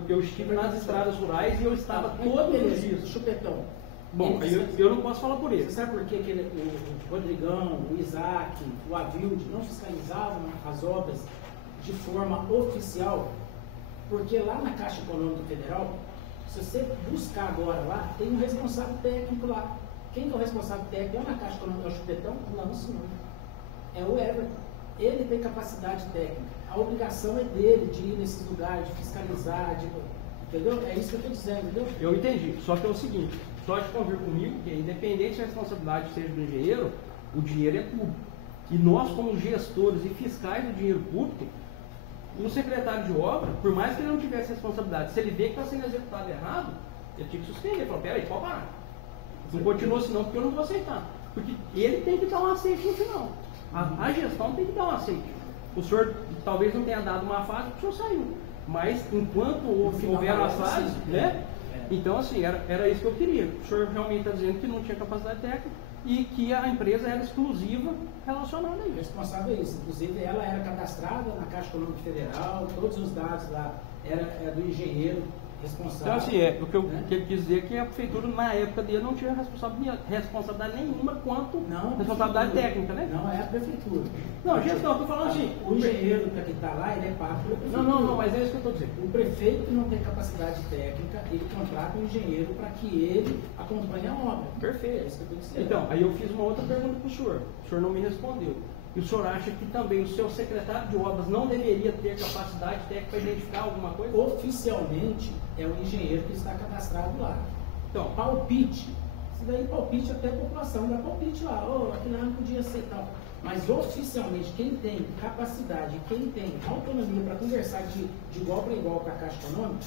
Eu estive nas estradas rurais e eu estava todos os dias. Chupetão. Bom, eu não posso falar por ele. Você sabe por que o Rodrigão, o Isaac, o Avilde não fiscalizavam as obras de forma oficial? Porque lá na Caixa Econômica Federal, se você buscar agora lá, tem um responsável técnico lá. Quem é o responsável técnico lá na Caixa Econômica? É o Chupetão? Não, senhor. É o Everton. Ele tem capacidade técnica. A obrigação é dele de ir nesses lugares, de fiscalizar, entendeu? É isso que eu estou dizendo, entendeu? Eu entendi. Só que é o seguinte, só de convir comigo que independente da responsabilidade seja do engenheiro, o dinheiro é público. E nós, como gestores e fiscais do dinheiro público, o secretário de obra, por mais que ele não tivesse responsabilidade, se ele vê que está sendo executado errado, ele tinha que suspender. Ele falou, peraí, pode parar. Não continua assim não, porque eu não vou aceitar. Porque ele tem que dar um aceite no final. A gestão tem que dar um aceite. O senhor talvez não tenha dado uma fase porque o senhor saiu. Mas enquanto houveram as fases, né? Então, assim, era isso que eu queria. O senhor realmente está dizendo que não tinha capacidade técnica e que a empresa era exclusiva relacionada a isso. O responsável é isso. Inclusive, ela era cadastrada na Caixa Econômica Federal, todos os dados lá é do engenheiro responsável. Então, assim, o que ele quis dizer é que a prefeitura, na época dele, não tinha responsabilidade nenhuma quanto responsabilidade técnica, né? Não é a prefeitura. Não, gestão, estou falando assim. O engenheiro que está lá, ele é pago pela prefeitura. Não, mas é isso que eu estou dizendo. O prefeito que não tem capacidade técnica, ele contrata um engenheiro para que ele acompanhe a obra. Perfeito. É isso que eu estou dizendo. Então, aí eu fiz uma outra pergunta para o senhor não me respondeu. E o senhor acha que também o seu secretário de obras não deveria ter capacidade técnica para identificar alguma coisa? Oficialmente, é o engenheiro que está cadastrado lá. Então, Palpite, isso daí palpite até a população, dá palpite lá, aquilo lá não podia ser tal. Mas oficialmente, quem tem capacidade, quem tem autonomia para conversar de igual para igual com a Caixa Econômica,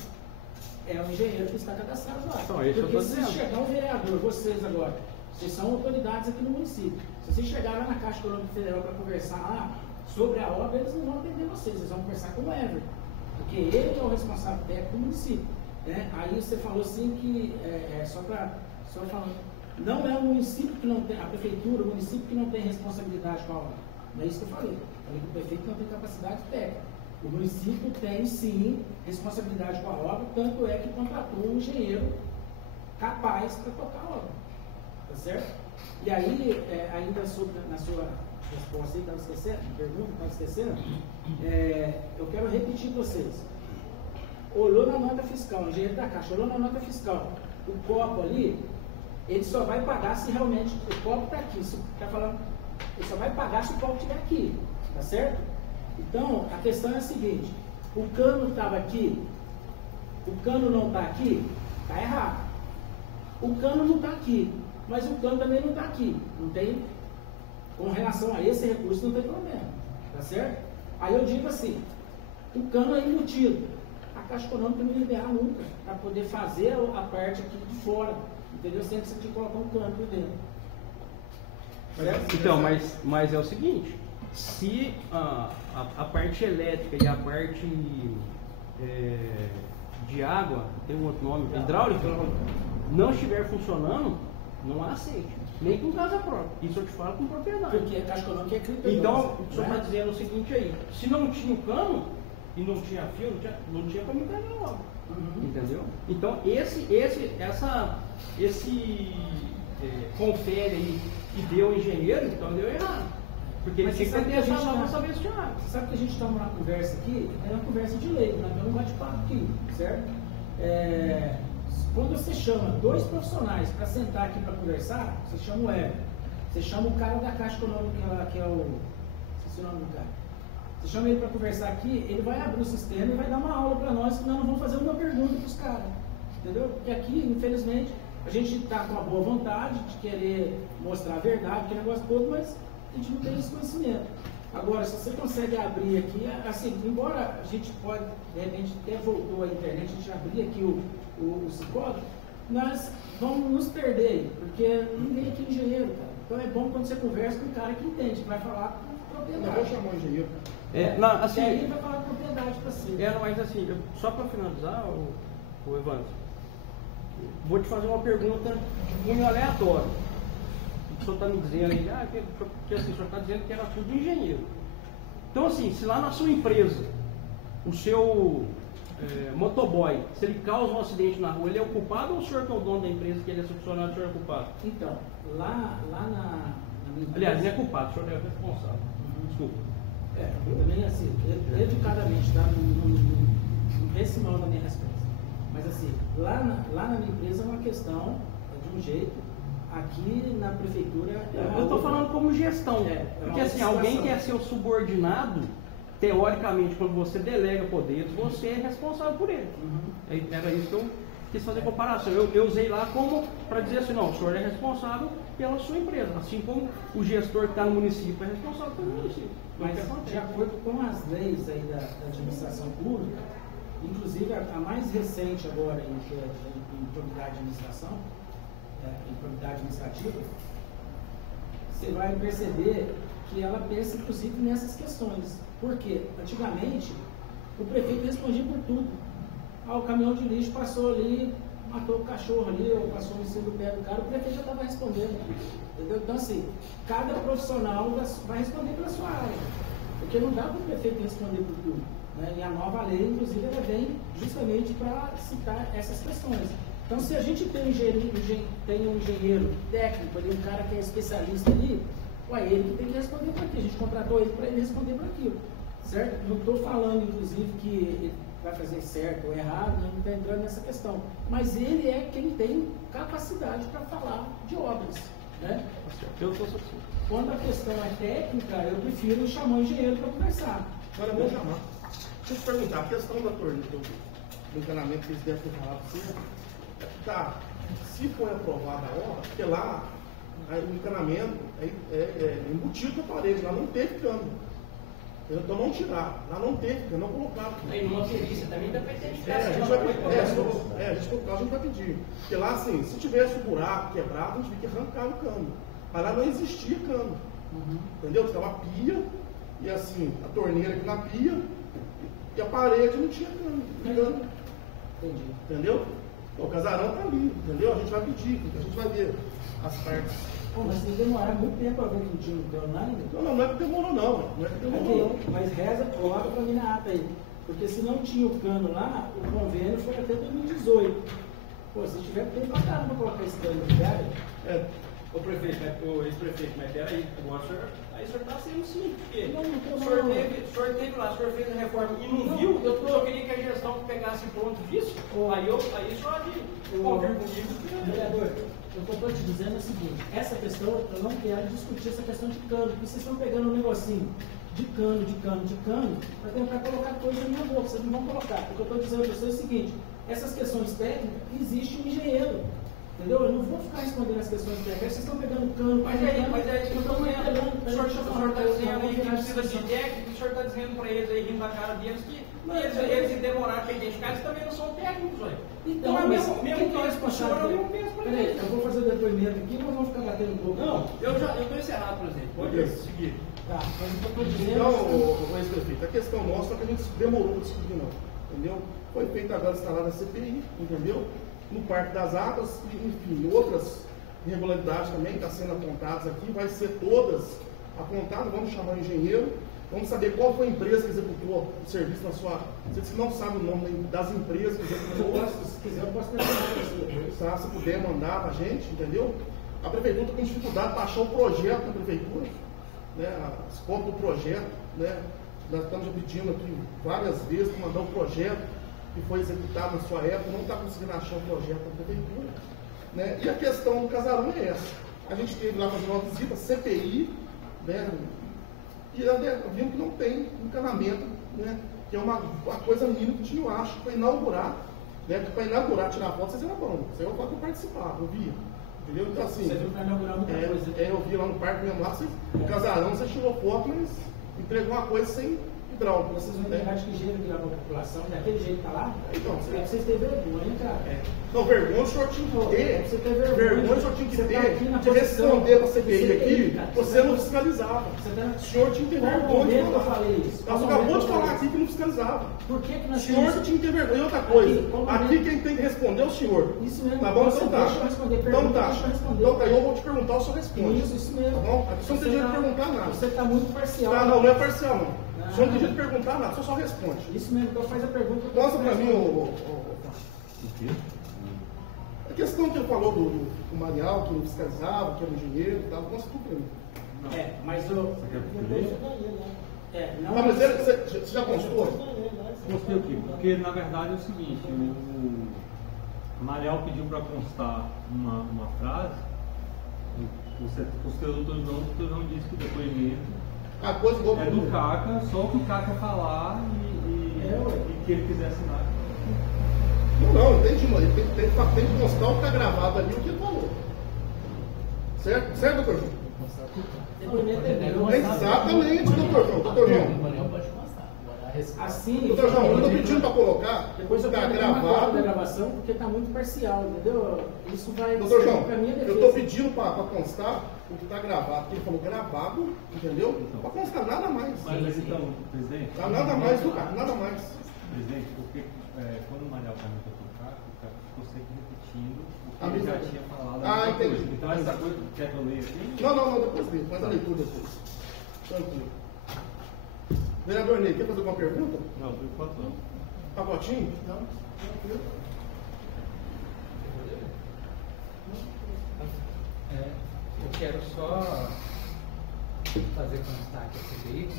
é o engenheiro que está cadastrado lá. Então, isso porque eu tô se dizendo. chegar um vereador, vocês agora, vocês são autoridades aqui no município, se vocês chegarem lá na Caixa Econômica Federal para conversar lá sobre a obra, eles não vão atender vocês, eles vão conversar com o Everton, porque ele que é o responsável técnico do município. Né? Aí você falou assim que, só falando, não é o município que não tem, a prefeitura, o município que não tem responsabilidade com a obra. Não é isso que eu falei. Eu falei que o prefeito não tem capacidade técnica. O município tem sim responsabilidade com a obra, tanto é que contratou um engenheiro capaz para tocar a obra. Tá certo? E aí, ainda na sua resposta aí, estava esquecendo, pergunta, estava esquecendo, eu quero repetir para vocês. Olhou na nota fiscal, o engenheiro da Caixa, olhou na nota fiscal, o copo ali, ele só vai pagar se realmente o copo está aqui. Está falando, ele só vai pagar se o copo estiver aqui, tá certo? Então, a questão é a seguinte: o cano estava aqui, o cano não está aqui, está errado. O cano não está aqui, mas o cano também não está aqui. Não tem, com relação a esse recurso, não tem problema, tá certo? Aí eu digo assim: o cano é embutido. A Caixa Econômica não ia liberar nunca para poder fazer a parte aqui de fora, entendeu? Sempre você tinha que colocar um cano por dentro. Então, mas é o seguinte: se a parte elétrica e a parte de água, tem um outro nome, hidráulica, não estiver funcionando, não há aceite. Nem com casa própria. Isso eu te falo com propriedade. Porque a Caixa Econômica é criteriosa. Então, o senhor está dizendo o seguinte aí: se não tinha o cano e não tinha fio, não tinha como entregar a obra. Entendeu? Então, esse confere aí que deu o engenheiro, então deu errado. Porque ele tinha que ter essa para saber se tinha água. Você sabe que a gente está numa conversa aqui, é uma conversa de lei, nós estamos num bate-papo aqui, certo? Quando você chama dois profissionais para sentar aqui para conversar, você chama o Everton, você chama o cara da Caixa Econômica, que é o. Esqueci o nome do cara. Você chama ele para conversar aqui, ele vai abrir o sistema e vai dar uma aula para nós, que nós não vamos fazer uma pergunta para os caras. Entendeu? Porque aqui, infelizmente, a gente está com a boa vontade de querer mostrar a verdade, aquele negócio todo, mas a gente não tem esse conhecimento. Agora, se você consegue abrir aqui, assim, embora a gente pode, de repente, até voltou à internet, a gente abrir aqui o psicólogo, nós vamos nos perder aí, porque ninguém aqui é engenheiro, cara. Então é bom quando você conversa com um cara que entende, que vai falar com propriedade. Eu vou chamar o engenheiro. Assim, e aí ele vai falar com propriedade para si. Mas assim, só para finalizar, o Evandro, vou te fazer uma pergunta de cunho aleatório. O senhor está me dizendo aí, que assim, o senhor está dizendo que era tudo engenheiro. Então assim, se lá na sua empresa, o seu motoboy, se ele causa um acidente na rua, ele é o culpado ou o senhor que é o dono da empresa, que ele é seu funcionário, o senhor é o culpado? Então, lá na minha empresa... Aliás, ele é culpado, o senhor é responsável. Desculpa. Eu também, assim, educadamente, tá? Não pense mal na minha resposta. Mas assim, lá na minha empresa é uma questão de um jeito, aqui na prefeitura... Eu estou falando como gestão. Porque assim, alguém que é seu subordinado, teoricamente, quando você delega poderes, você é responsável por ele. Era isso que eu quis fazer comparação. Eu usei lá como para dizer assim: não, o senhor é responsável pela sua empresa, assim como o gestor que está no município é responsável pelo município. Mas de acordo com as leis aí da administração pública, inclusive a mais recente agora em probidade de administração, em probidade administrativa, você vai perceber que ela pensa inclusive nessas questões. Porque antigamente o prefeito respondia por tudo. O caminhão de lixo passou ali, matou o cachorro ali, ou passou em cima do pé do cara, o prefeito já estava respondendo. Entendeu? Então assim, cada profissional vai responder pela sua área. Porque não dá para o prefeito responder por tudo. Né? E a nova lei, inclusive, ela vem justamente para citar essas questões. Então, se a gente tem um engenheiro técnico ali, um cara que é especialista ali, ele que tem que responder por aquilo. A gente contratou ele para ele responder por aquilo. Certo? Não estou falando, inclusive, que ele vai fazer certo ou errado, não está entrando nessa questão. Mas ele é quem tem capacidade para falar de obras. Né? Quando a questão é técnica, eu prefiro chamar o engenheiro para conversar. Agora vamos chamar. Deixa eu te perguntar, a questão da torneira, do encanamento que eles devem ter falado para você, tá, se for aprovada a obra, porque lá o encanamento é embutido na parede, lá não teve cano. Então não tirar, lá não teve cano, não colocaram. Aí numa perícia também dá para identificar. A gente vai pedir. Porque lá, assim, se tivesse um buraco quebrado, a gente tinha que arrancar o cano. Mas lá não existia cano. Entendeu? Ficava a pia, e assim, a torneira aqui na pia, e a parede não tinha cano. Entendi. Entendeu? O casarão está ali, entendeu? A gente vai pedir, a gente vai ver as partes. Mas se demorar muito tempo para ver que não tinha cano lá ainda. Não é que demorou não. Não é que demorou não. Mas reza, coloca para mim na ata aí. Porque se não tinha o cano lá, o convênio foi até 2018. Pô, se tiver tempo pra caramba para colocar esse cano de área. O prefeito, o ex-prefeito, mas peraí, agora o senhor está sendo sim, porque não, o senhor teve lá, o senhor fez a reforma e não viu, eu queria que a gestão pegasse pronto disso, aí o senhor convir comigo. Vereador, o que eu estou te dizendo é o seguinte, essa questão, eu não quero discutir essa questão de cano, porque vocês estão pegando um negocinho de cano, para tentar colocar coisa na minha boca, vocês não vão colocar. O que eu estou dizendo para vocês é o seguinte, essas questões técnicas, existe um engenheiro. Entendeu? Eu não vou ficar respondendo as questões técnicas. Vocês estão pegando cano, mas é isso que eu estou falando. O senhor está dizendo aí que precisa de técnico, o senhor está dizendo para eles aí, rindo da cara deles, que eles demoraram para identificar, eles também não são técnicos, olha. Então, mas mesmo que é responsável. Peraí, eu vou fazer o depoimento aqui, nós vamos ficar batendo um pouco. Não, eu estou encerrado, presidente. Pode seguir. Tá, mas o que eu estou dizendo. Então, ex-prefeito, a questão nossa é que a gente demorou para descobrir, não. Entendeu? Foi feita agora instalada a CPI, entendeu? No Parque das Águas, e, enfim, outras irregularidades também estão sendo apontadas aqui, vai ser todas apontadas, vamos chamar o engenheiro, vamos saber qual foi a empresa que executou o serviço na sua... Vocês que não sabem o nome das empresas que executou, se quiser eu posso perguntar se puder mandar para a gente, entendeu? A prefeitura está com dificuldade para achar o projeto da prefeitura, né, as cópias do projeto, né? Nós estamos pedindo aqui várias vezes para mandar o projeto que foi executado na sua época, não está conseguindo achar o projeto da prefeitura. Né? E a questão do casarão é essa. A gente teve lá fazer uma visita, CPI, né? E vimos que não tem encanamento, né? Que é uma coisa mínima que eu acho, para inaugurar, né? Para inaugurar, tirar foto, vocês eram bom. Isso aí eu posso participar, eu via. Entendeu? Então assim, você viu para inaugurar muita coisa. Eu vi lá no parque mesmo lá, o casarão, você tirou foto, mas entregou uma coisa sem hidráulico. Vocês não entenderam que gênero que leva a população, daquele jeito que está lá? Então, vocês têm vergonha, cara. Não, vergonha o senhor tinha que ter. Você tem vergonha o senhor tinha que ter tá de responder para a CPI aqui, você não fiscalizava. O senhor tinha que ter vergonha de falar. Você acabou de falar aqui que não fiscalizava. Por que nós o senhor tinha que ter vergonha. E outra coisa, aqui quem tem que responder é o senhor. Isso mesmo. Tá bom? Então tá. Então tá. Então tá, eu vou te perguntar, o senhor responde. Isso mesmo. Tá bom? Aqui você não tem direito de perguntar nada. Você está muito parcial. Tá, não é parcial não. O senhor não tem jeito de perguntar nada, só responde. Isso mesmo, então faz a pergunta. Mostra para mim o quê? A questão que ele falou do Marial, que não fiscalizava, que era engenheiro e tal, mostra tudo para mim. Mas o. Não, mas você já constou? Constei o quê? Porque na verdade é o seguinte, o Marial pediu para constar uma frase, o doutor João disse que o depoimento a coisa é do Caca, só o que o Caca falar e que ele quiser assinar. Não entendi, mano. Tem que constar o que está gravado ali, o que ele falou. Certo? Certo, doutor João? Exatamente, doutor João. Doutor João. Assim, doutor João, eu estou pedindo para colocar depois eu está gravado da gravação, porque está muito parcial, entendeu? Isso vai. Doutor João, para minha defesa. eu estou pedindo para constar o que está gravado, porque ele falou gravado, entendeu? Para constar nada mais. Mas então, presidente. Tá, nada mais, do cara, nada mais. Presidente, porque quando o Marial perguntou para o Caca ficou sempre repetindo o que ele já tinha falado. Entendi. Então essa coisa, quer que eu leia aqui? Não, depois dele, faz a leitura depois. Tranquilo. Vereador Ney, quer fazer alguma pergunta? Não, por enquanto não. Pacotinho? Não, tranquilo. Eu quero só fazer constar aqui a CPI.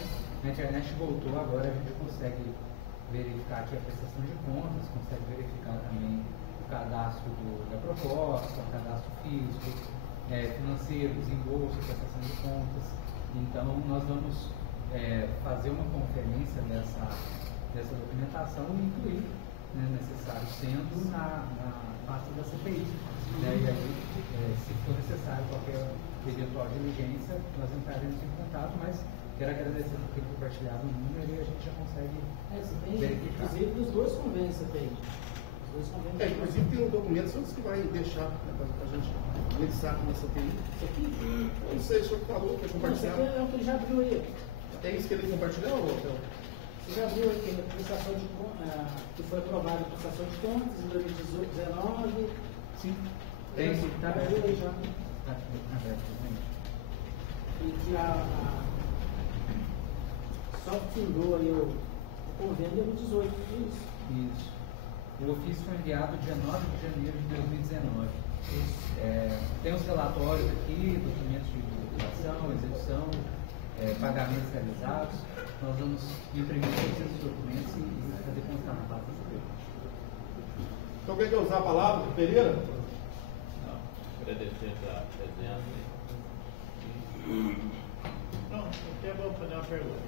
A internet voltou, agora a gente consegue verificar aqui a prestação de contas, consegue verificar também o cadastro da proposta, o cadastro físico, financeiro, desembolso, prestação de contas. Então, nós vamos fazer uma conferência dessa documentação e incluir, necessário sendo, na parte da CPI. E aí, se for necessário qualquer eventual diligência, nós entraremos em contato, mas quero agradecer por ter compartilhado o número e a gente já consegue verificar. Inclusive, dos dois convênios você tem. Os dois convênios. Inclusive tem um documento, só que vai deixar para a gente anexar com a CPI. Isso aqui? Eu não sei, o senhor falou que ia compartilhar. Isso aqui é o que ele já abriu aí. É isso que ele compartilhou, Rafael? Você já viu aqui a prestação de contas, que foi aprovada a prestação de contas em 2019? Sim. Tem, sim, está aberto. Aí já. Está aberto, realmente. E que só findou aí o convênio em 2018, isso? Isso. O ofício foi enviado dia 9 de janeiro de 2019. Tem os relatórios aqui, documentos de documentação, execução, pagamentos realizados. Nós vamos imprimir todos esses documentos e fazer constar na base da CPI. Então, quem quer usar a palavra? Pereira? Não, agradecer a presença. Não, eu vou fazer uma pergunta.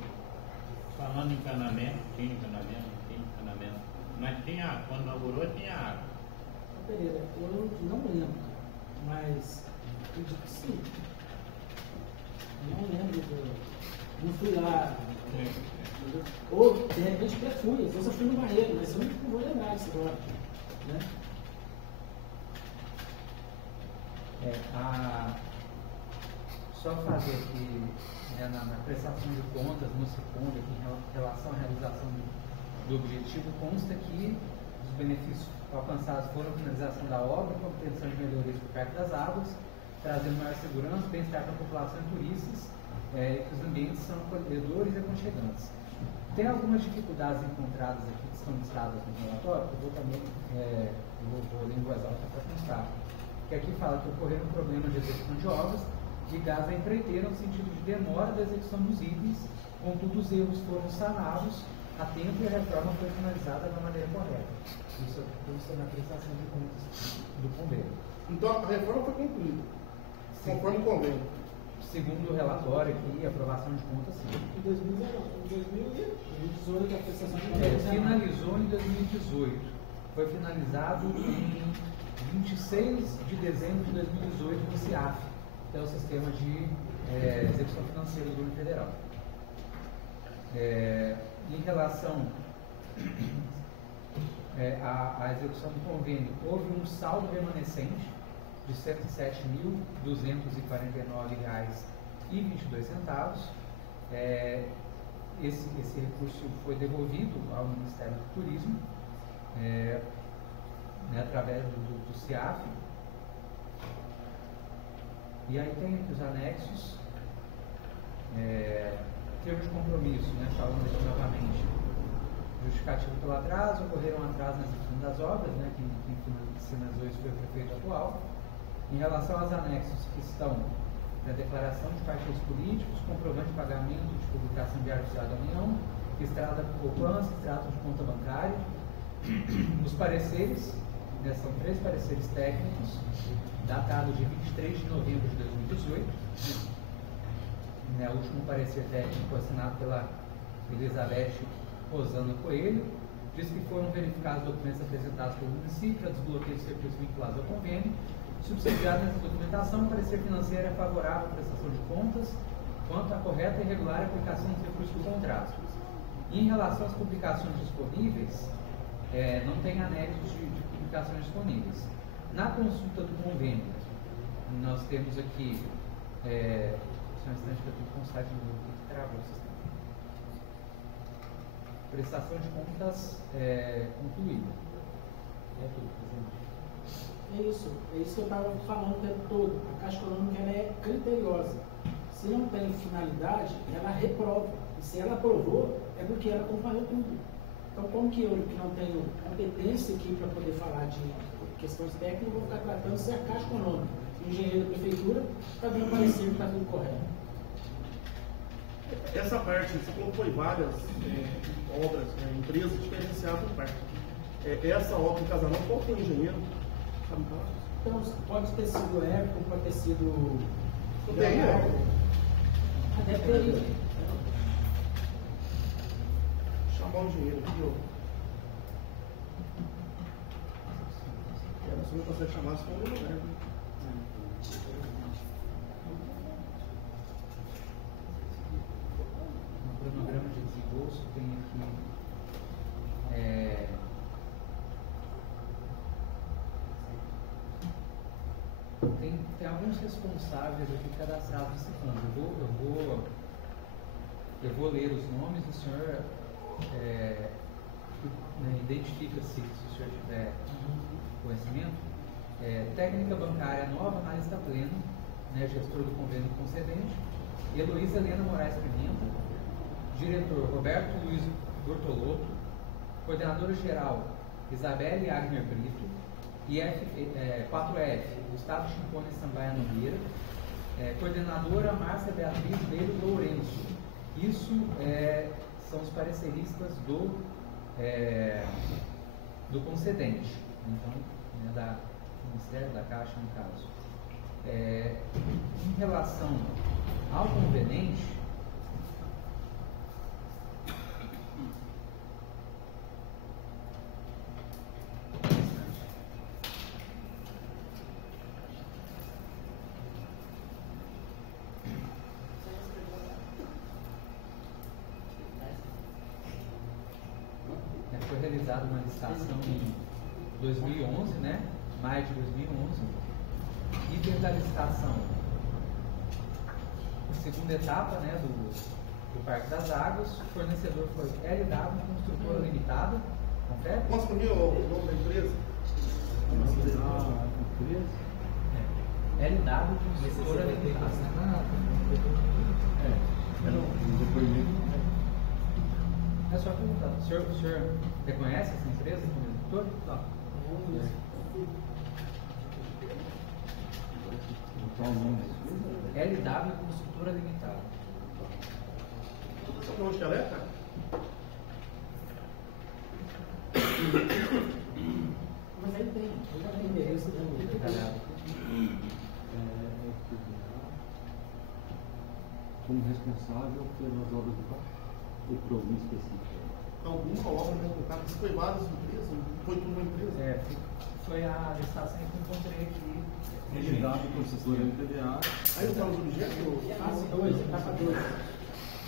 Falando em encanamento, tinha encanamento, não tinha encanamento. Mas tinha, quando inaugurou, tinha água. Pereira, eu não lembro, mas eu digo que sim. Eu não lembro, não fui lá. Ou, de repente, até fui. Às vezes eu fui no banheiro, mas eu não vou lembrar disso agora. Né? Só fazer aqui, na prestação de contas, no segundo, aqui, em relação à realização do objetivo, consta que os benefícios alcançados foram a finalização da obra, com a obtenção de melhorias por perto das águas, trazendo maior segurança, bem-estar para a população e turistas, e que os ambientes são acolhedores e aconchegantes. Tem algumas dificuldades encontradas aqui que estão listadas no relatório, que eu vou também vou ler em voz alta para constar. Que aqui fala que ocorreram um problema de execução de obras ligados à empreiteira no sentido de demora da execução dos itens, contudo os erros foram sanados a tempo e a reforma foi finalizada da maneira correta. Isso é na prestação de contas do convênio. Então, a reforma foi concluída, conforme o convênio. Segundo o relatório aqui, a aprovação de contas, sim. Em 2018, a prestação de contas. Finalizou em 2018. Foi finalizado em 26 de dezembro de 2018 no CIAF, que é o Sistema de Execução Financeira do Governo Federal. Em relação à execução do convênio, houve um saldo remanescente de R$ 107.249,22. Esse recurso foi devolvido ao Ministério do Turismo, através do CIAF. E aí tem aqui os anexos, termos de compromisso, falando aqui novamente. Justificativo pelo atraso, ocorreram atrasos na execução das obras, quem finalizou isso foi o prefeito atual. Em relação aos anexos que estão na declaração de partidos políticos, comprovante de pagamento de publicação diária oficial da União, extrato de poupança, extrato de conta bancária, os pareceres, são 3 pareceres técnicos, datados de 23 de novembro de 2018. O último parecer técnico assinado pela Elizabeth Rosana Coelho, diz que foram verificados documentos apresentados pelo município para desbloqueio de serviços vinculados ao convênio. Subsidiado nessa documentação, o parecer financeiro é favorável à prestação de contas quanto à correta e regular aplicação dos recursos do contrato. E em relação às publicações disponíveis, não tem anexos de publicações disponíveis. Na consulta do convênio, nós temos aqui, só um instante que eu tenho que constar de novo que travou o sistema. Prestação de contas concluída. É tudo, presidente. É isso que eu estava falando o tempo todo. A Caixa Econômica ela é criteriosa. Se não tem finalidade, ela reprova. E se ela aprovou, é porque ela comparou tudo. Então, como que eu, que não tenho competência aqui para poder falar de questões técnicas, vou ficar tratando se é a Caixa Econômica, o engenheiro da prefeitura, está dando parecer que está tudo correto. Essa parte, você colocou em várias obras, empresas diferenciadas no parque. Essa obra em Casarão, qual foi o engenheiro? Sabe falar? Então, pode ter sido Épico, pode ter sido. Tem, Deve ter. Chamar o engenheiro aqui, ó. Você não consegue chamar se for um lugar, né? No cronograma de desembolso tem aqui tem alguns responsáveis aqui cadastrados nesse plano. Eu vou ler os nomes, o senhor identifica se o senhor tiver conhecimento. Técnica bancária nova, analista pleno, gestor do convênio concedente, Heloísa Helena Moraes Pimenta, diretor Roberto Luiz Bortolotto, coordenadora geral Isabelle Agner Brito, IF, 4F, Gustavo Chimpone Sambaia Nogueira, coordenadora Márcia Beatriz Leiro Lourenço. Isso são os pareceristas do concedente, então, do Ministério da Caixa, no caso. Em relação ao conveniente, foi realizada uma licitação em 2011, maio de 2011, e dentro da licitação, a segunda etapa do Parque das Águas, o fornecedor foi LW Construtora Limitada, confere? Mostra para mim o nome da empresa. LW Construtora Limitada. É só perguntar. O senhor reconhece essa empresa como editor? Não. LW Construtora Limitada. Você sabe onde que ela é, cara? Mas aí tem, eu já tenho endereço como responsável pelas obras do parque? Ou por algum específico? Alguma obra responsável, isso foi várias empresas, foi por uma empresa. Foi a licitação que eu encontrei aqui. Candidato construtor MPDA. Aí eu falo os objetos. etapa 2.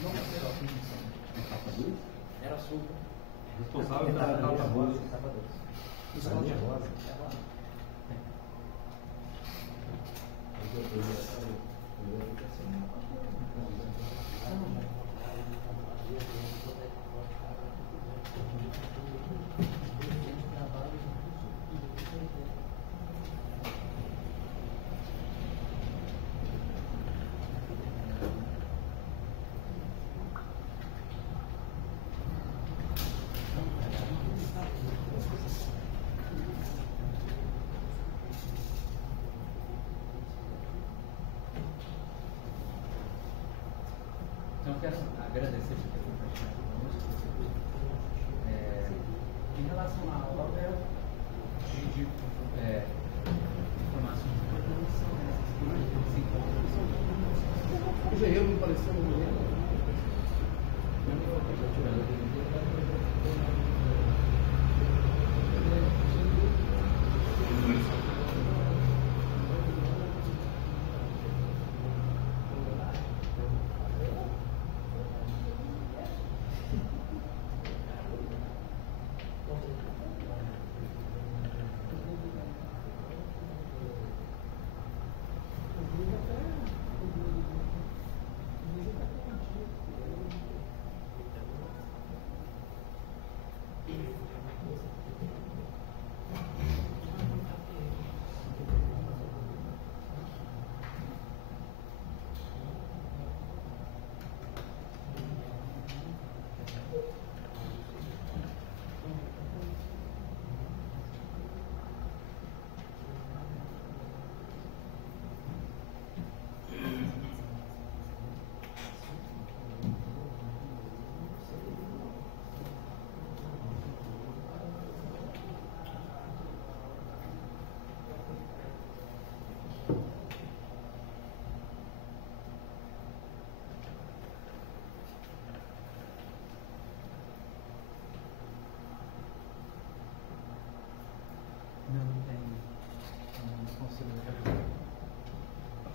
Não, Etapa 2? era açúcar. Responsável pela etapa 2. Etapa 2. Fiscal de agora. Então, quero agradecer por ter compartilhado conosco. Em relação à obra, eu pedi informações de produção, se encontra. O engenheiro não apareceu no engenheiro.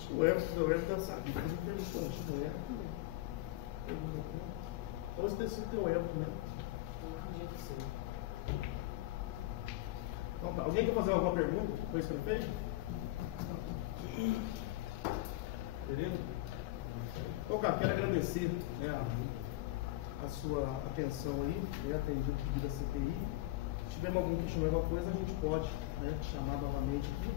Acho que o Everton deve saber. Depois eu pergunto antes do Everton. Ou se decide ter o Everton, né? Eu acredito que sim. Então tá. Alguém quer fazer alguma pergunta para esse prefeito? Beleza? Então, cara, quero agradecer, né, a sua atenção aí, né, atendido o pedido da CPI. Se tiver algum questionamento, alguma coisa, a gente pode, né, te chamar novamente aqui.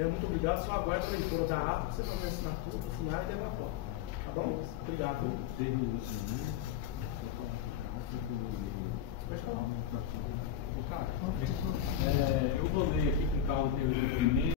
Muito obrigado. Só aguardo a leitura da ata, você vai me assinar tudo, assinar e levar a foto. Tá bom? Obrigado. Pode falar. Cara, eu vou ler aqui com calma o primeiro.